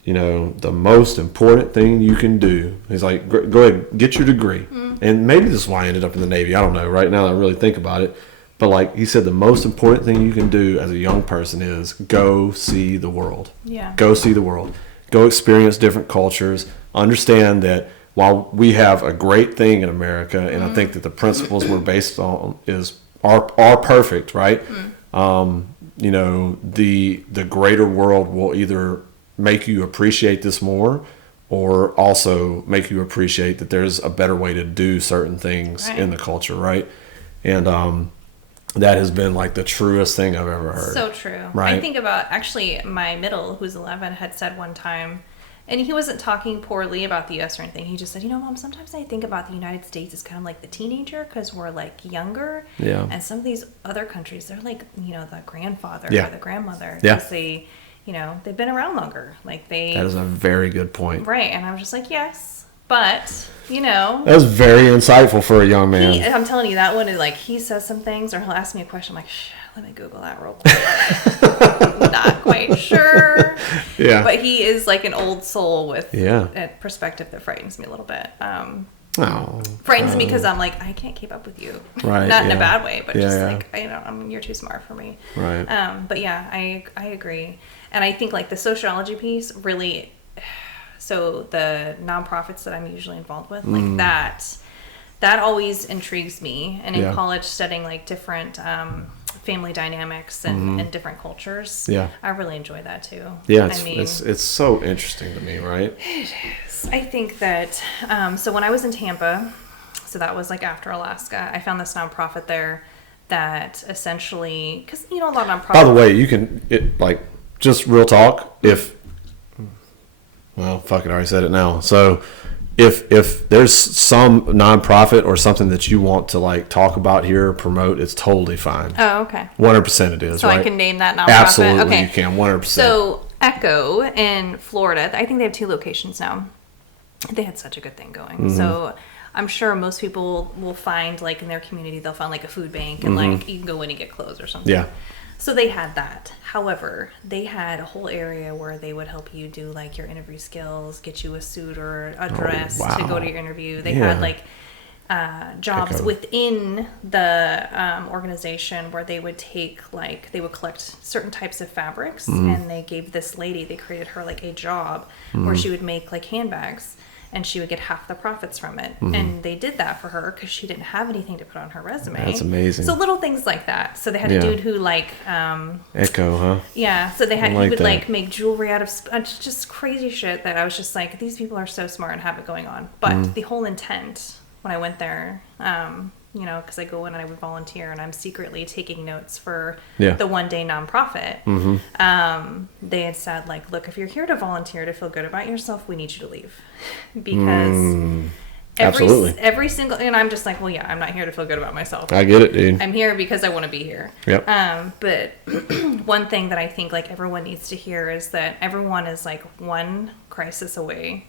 you know, the most important thing you can do, he's like, go ahead, get your degree. And maybe this is why I ended up in the Navy. I don't know. Right now I really think about it. But, like, he said the most important thing you can do as a young person is go see the world. Yeah. Go see the world. Go experience different cultures. Understand that while we have a great thing in America, and I think that the principles we're based on are perfect, right? you know, the greater world will either make you appreciate this more, or also make you appreciate that there's a better way to do certain things in the culture, right? And that has been like the truest thing I've ever heard. So true. Right? I think about, actually, my middle, who's 11, had said one time, and he wasn't talking poorly about the U.S. or anything. He just said, you know, Mom, sometimes I think about the United States as kind of like the teenager, because we're like younger. Yeah. And some of these other countries, they're like, you know, the grandfather Yeah. or the grandmother. Yeah. Because they, you know, they've been around longer. Like they. That is a very good point. Right. And I was just like, yes, but, you know. That was very insightful for a young man. I'm telling you, that one is like, he says some things, or he'll ask me a question. I'm like, let me Google that real quick. Not quite sure. Yeah. But he is like an old soul with Yeah. a perspective that frightens me a little bit. Oh, Frightens me because I'm like, I can't keep up with you. Right, Not in yeah. a bad way, but Yeah, just yeah. like, I know, you're too smart for me. Right. But yeah, I agree. And I think like the sociology piece really, so the nonprofits that I'm usually involved with, like that always intrigues me. And in Yeah. college, studying like different family dynamics and different cultures, Yeah. I really enjoy that too. Yeah, I mean, it's so interesting to me, right? I think that, so when I was in Tampa, so that was like after Alaska, I found this nonprofit there that essentially, because, you know, a lot of nonprofits. By the way, you can, like, just real talk, well, fuck it, I already said it now. So if there's some nonprofit or something that you want to, like, talk about here or promote, it's totally fine. Oh, okay. 100% it is, So right? I can name that nonprofit? Absolutely, Okay. you can, 100%. So Echo in Florida, I think they have 2 locations now. They had such a good thing going. So I'm sure most people will find, like, in their community, they'll find like a food bank and like you can go in and get clothes or something. Yeah. So they had that. However, they had a whole area where they would help you do like your interview skills, get you a suit or a dress wow. to go to your interview. They Yeah. had like jobs Echo. within the organization where they would take, like, they would collect certain types of fabrics and they gave this lady, they created her like a job where she would make like handbags and she would get half the profits from it. And they did that for her because she didn't have anything to put on her resume. That's amazing. So little things like that. So they had Yeah. a dude who like, Echo, huh? yeah, so they had, I like he would that. like make jewelry out of just crazy shit that I was just like, these people are so smart and have it going on. But the whole intent when I went there, you know, because I go in and I would volunteer and I'm secretly taking notes for Yeah. the one day nonprofit. They had said, like, look, if you're here to volunteer to feel good about yourself, we need you to leave. Because Absolutely. every single, and I'm just like, well, yeah, I'm not here to feel good about myself. I get it, dude. I'm here because I want to be here. Yep. But one thing that I think like everyone needs to hear is that everyone is like one crisis away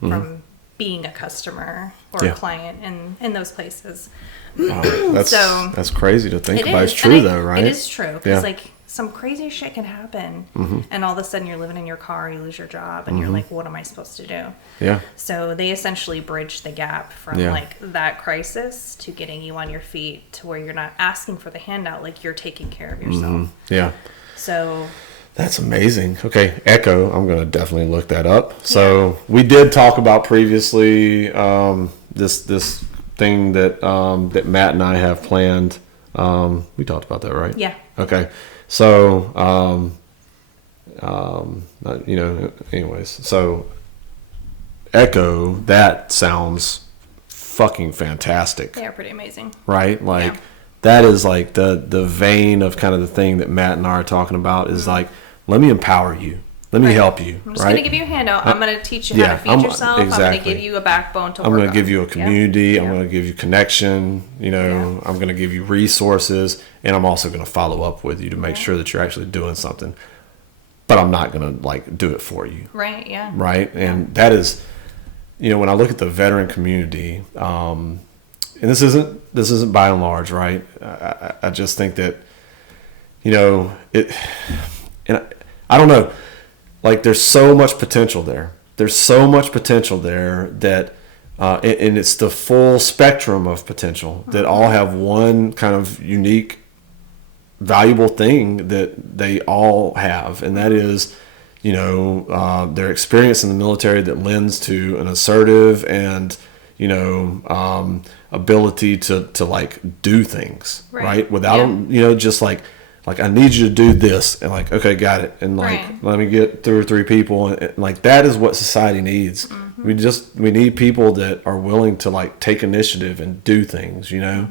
from being a customer or Yeah. a client in those places. That's crazy to think It about. is. It's true, And though, right? It is true because Yeah. like some crazy shit can happen, and all of a sudden you're living in your car, you lose your job, and you're like, what am I supposed to do? Yeah. So they essentially bridge the gap from Yeah. like that crisis to getting you on your feet to where you're not asking for the handout, like you're taking care of yourself. Yeah. So That's amazing. Okay, Echo. I'm going to definitely look that up. So we did talk about previously this thing that that Matt and I have planned. We talked about that, right? yeah, Okay. So you know, anyways. So Echo. That sounds fucking fantastic. they are pretty amazing. Right? Like Yeah. that is like the vein of kind of the thing that Matt and I are talking about is like, let me empower you. Let me help you. I'm just right? going to give you a handout. I'm going to teach you how to feed yourself. I'm going to give you a backbone to work on. I'm going to give you a community. I'm Yeah. going to give you connection. You know, I'm going to give you resources, and I'm also going to follow up with you to make sure that you're actually doing something. But I'm not going to like do it for you. Right, yeah. Right. And that is, you know, when I look at the veteran community, and this isn't by and large, right? I just think that, you know, and I don't know, like there's so much potential there. There's so much potential there that, and it's the full spectrum of potential that all have one kind of unique, valuable thing that they all have, and that is, you know, their experience in the military that lends to an assertive and, you know, ability to like do things right without, you know, just like like, I need you to do this, and like, okay, got it, and like, let me get 2 or 3 people, and like, that is what society needs. We need people that are willing to like take initiative and do things, you know.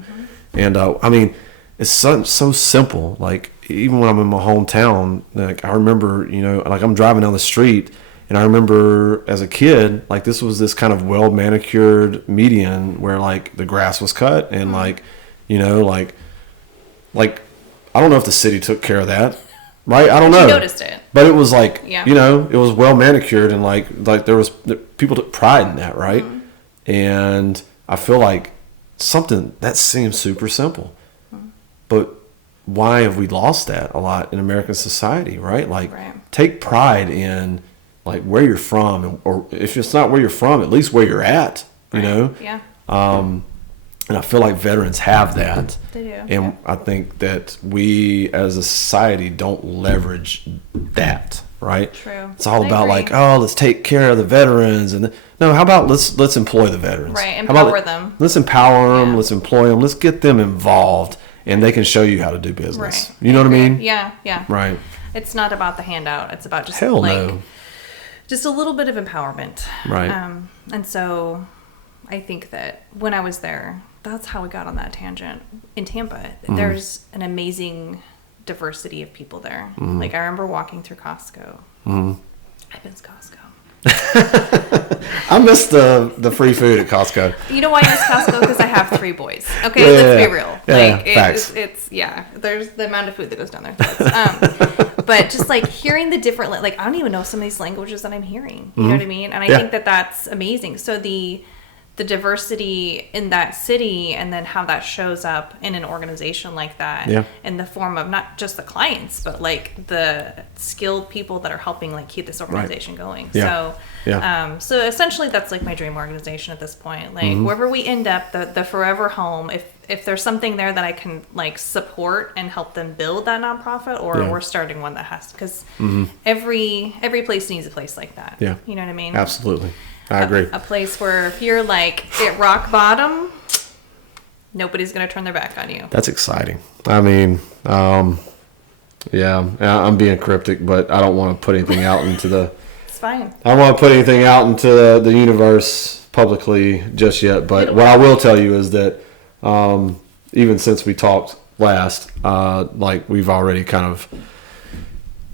And I mean, it's so simple. Like, even when I'm in my hometown, like, I remember, you know, like, I'm driving down the street, and I remember as a kid, like, this was this kind of well manicured median where like the grass was cut, and like, you know, like I don't know if the city took care of that, right? I don't know. You noticed it, but it was like, you know, it was well manicured, and like there was people took pride in that, right? And I feel like something that seems super simple, but why have we lost that a lot in American society, right? Like, take pride in like where you're from, or if it's not where you're from, at least where you're at, you know? And I feel like veterans have that. They do. And I think that we as a society don't leverage that, right? True. It's all about like, oh, let's take care of the veterans, and no, how about let's employ the veterans, right? Empower them. Let's empower them. Let's employ them. Let's get them involved, and they can show you how to do business. Right. You know what I mean? Yeah. Right. It's not about the handout. It's about just just a little bit of empowerment. Right. And so I think that when I was there, that's how we got on that tangent. In Tampa, there's an amazing diversity of people there. Like, I remember walking through Costco. I miss Costco. I miss the free food at Costco. You know why I miss Costco? Because I have 3 boys. Okay, let's be real. Like, facts. It's there's the amount of food that goes down their throats. But just like hearing the different, like, I don't even know some of these languages that I'm hearing. You know what I mean? And I think that that's amazing. So the diversity in that city, and then how that shows up in an organization like that, in the form of not just the clients, but like the skilled people that are helping like keep this organization going. So essentially that's like my dream organization at this point. Like, wherever we end up, the forever home, if there's something there that I can like support and help them build that nonprofit, or we're starting one that has, because every place needs a place like that. You know what I mean? Absolutely. I agree. A place where if you're like at rock bottom, nobody's going to turn their back on you. That's exciting. I mean, I'm being cryptic, but I don't want to put anything out into the... It's fine. I don't want to put anything out into the universe publicly just yet, but what I will tell you is that even since we talked last, like, we've already kind of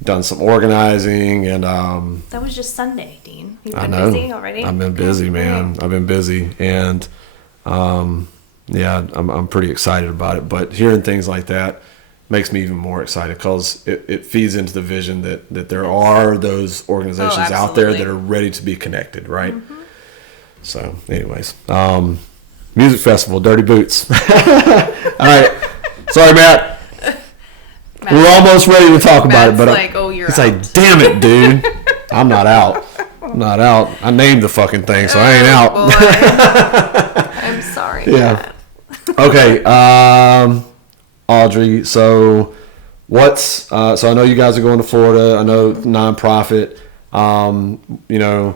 done some organizing, and that was just Sunday, Dean. You've been busy already. I've been busy, man. I've been busy, and I'm pretty excited about it. But hearing things like that makes me even more excited, because it feeds into the vision that there are those organizations out there that are ready to be connected, right? So, anyways, music festival, Dirty Boots. All right, sorry, Matt. We're almost ready to talk about it, but it's like, damn it, dude. I'm not out. I named the fucking thing, so I ain't out. I'm sorry. Yeah. Okay. Audrey, so what's so I know you guys are going to Florida. I know nonprofit. You know,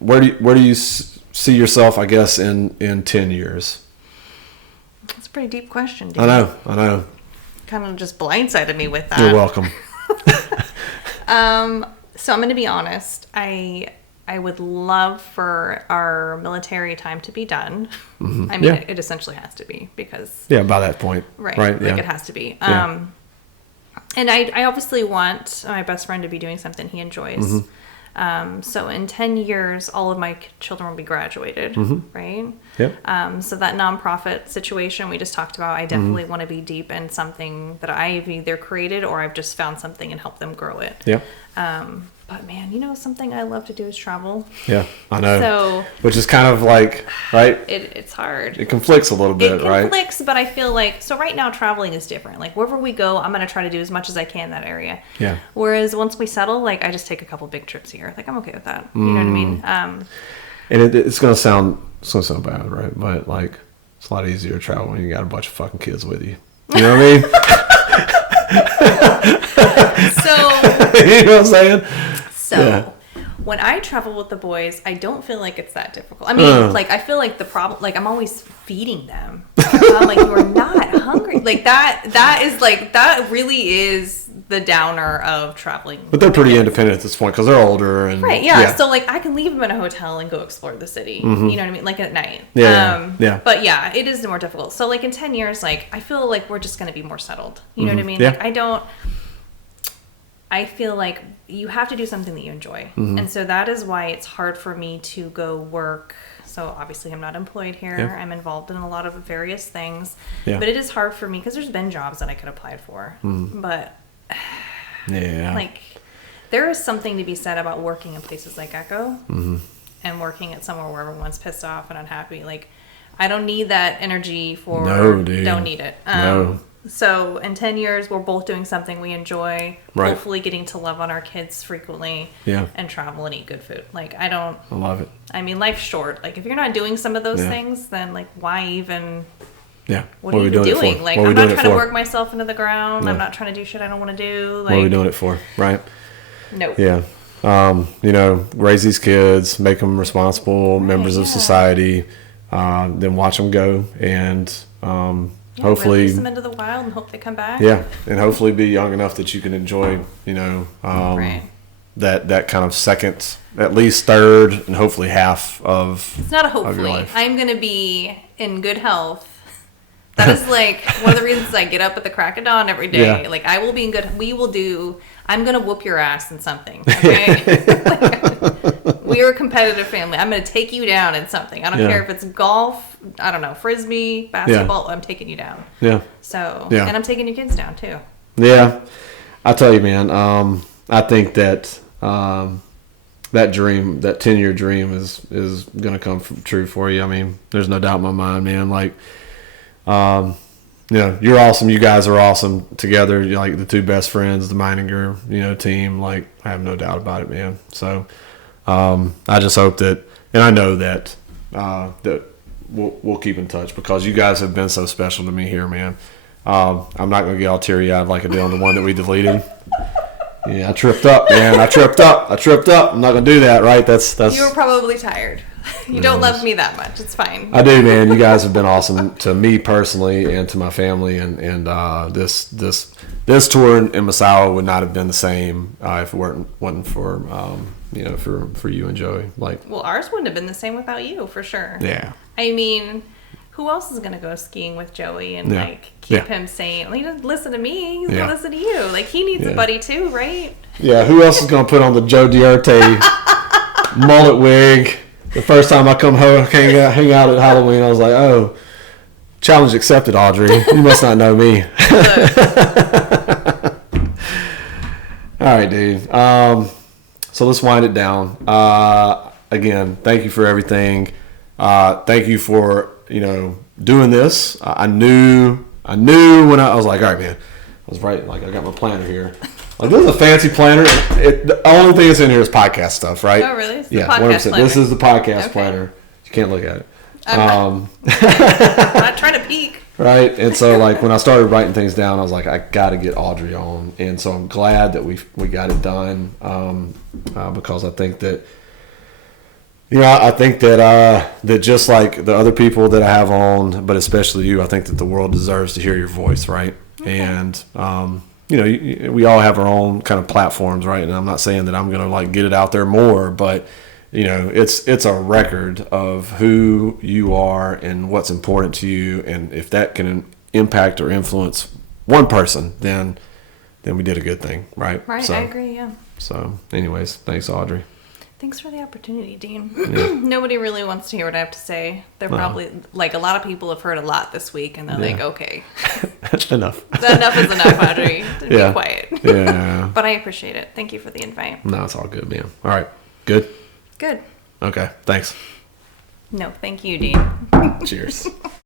where do you see yourself, I guess, in 10 years? That's a pretty deep question, dude. I know. Kind of just blindsided me with that. You're welcome. So I'm going to be honest. I would love for our military time to be done. I mean, it essentially has to be, because by that point, right? Like, it has to be. And I obviously want my best friend to be doing something he enjoys. So in 10 years, all of my children will be graduated, right? Yep. So that nonprofit situation we just talked about, I definitely want to be deep in something that I've either created or I've just found something and helped them grow it. Yeah. But man, you know, something I love to do is travel. Yeah, I know. So, which is kind of like, right? It's hard. It conflicts a little bit, right? It conflicts, but I feel like, so right now traveling is different. Like, wherever we go, I'm going to try to do as much as I can in that area. Yeah. Whereas once we settle, like, I just take a couple big trips here. Like, I'm okay with that. You know what I mean? And it's going to sound bad, right? But like, it's a lot easier to travel when you got a bunch of fucking kids with you. You know what I mean? So, you know what I'm saying? So, when I travel with the boys, I don't feel like it's that difficult. I mean, like, I feel like the problem, like, I'm always feeding them. I'm like, you're not hungry. Like, that is, like, that really is the downer of traveling. But they're pretty independent at this point because they're older. And right, yeah. So, like, I can leave them in a hotel and go explore the city. Mm-hmm. You know what I mean? Like, at night. Yeah. But, yeah, it is more difficult. So, like, in 10 years, like, I feel like we're just going to be more settled. You know what I mean? Yeah. Like, I feel like you have to do something that you enjoy. Mm-hmm. And so that is why it's hard for me to go work. So obviously I'm not employed here. Yeah. I'm involved in a lot of various things. Yeah. But it is hard for me because there's been jobs that I could apply for. But like, there is something to be said about working in places like Echo and working at somewhere where everyone's pissed off and unhappy. Like, I don't need that energy for... No, dude. Don't need it. No. So in 10 years, we're both doing something we enjoy, Right. hopefully getting to love on our kids frequently, and travel and eat good food. Like, I love it. I mean, life's short. Like, if you're not doing some of those things, then, like, why even... Yeah. What are you even doing? Like, I'm not trying to work myself into the ground. No. I'm not trying to do shit I don't want to do. Like, what are we doing it for? Right? No. Yeah. You know, raise these kids, make them responsible members of society, then watch them go, and hopefully release them into the wild and hope they come back. Yeah, and hopefully be young enough that you can enjoy, you know, that kind of second, at least third, and hopefully half of. It's not a hopefully. Of your life. I'm going to be in good health. That is like one of the reasons I get up at the crack of dawn every day. Like, I will be in good. We will do. I'm going to whoop your ass in something. Okay. We are a competitive family. I'm going to take you down in something. I don't care if it's golf. I don't know, frisbee, basketball. I'm taking you down. Yeah. So. Yeah. And I'm taking your kids down too. Yeah, I tell you, man. I think that that dream, that 10-year dream, is going to come true for you. I mean, there's no doubt in my mind, man. Like. You know, you're awesome. You guys are awesome together. You're like the two best friends, the Meininger, you know, team. Like, I have no doubt about it, man. So, I just hope that, and I know that, that we'll keep in touch because you guys have been so special to me here, man. I'm not going to get all teary-eyed like I did on the one that we deleted. Yeah, I tripped up, man. I tripped up. I'm not going to do that, right? That's. You were probably tired. You don't love me that much. It's fine. I do, man. You guys have been awesome to me personally and to my family, and this tour in Masawa would not have been the same if it wasn't for you know, for you and Joey. Like, well, ours wouldn't have been the same without you, for sure. Yeah. I mean, who else is gonna go skiing with Joey and like keep him sane? Like, he doesn't listen to me. He's gonna listen to you. Like, he needs a buddy too, right? Yeah. Who else is gonna put on the Joe Diarte mullet wig? The first time I come home, hang out at Halloween, I was like, oh, challenge accepted, Audrey. You must not know me. All right, dude. So let's wind it down. Again, thank you for everything. Thank you for, you know, doing this. I knew when I was like, all right, man. I was right. Like, I got my planner here. Like, this is a fancy planner. The only thing that's in here is podcast stuff, right? Oh, really? It's the podcast 100%. Planner. This is the podcast planner. You can't look at it. I'm not trying to peek. Right? And so, like, when I started writing things down, I was like, I got to get Audrey on. And so I'm glad that we got it done because I think that, you know, I think that just like the other people that I have on, but especially you, I think that the world deserves to hear your voice, right? Okay. And, you know, we all have our own kind of platforms, right? And I'm not saying that I'm going to like get it out there more, but you know, it's a record of who you are and what's important to you, and if that can impact or influence one person, then we did a good thing, right? Right, so, I agree. Yeah. So, anyways, thanks, Audrey. Thanks for the opportunity, Dean. Yeah. Nobody really wants to hear what I have to say. They're probably, like, a lot of people have heard a lot this week, and they're like, okay. Enough. Enough is enough, Audrey. Be quiet. Yeah. But I appreciate it. Thank you for the invite. No, it's all good, man. All right. Good? Good. Okay. Thanks. No, thank you, Dean. Cheers.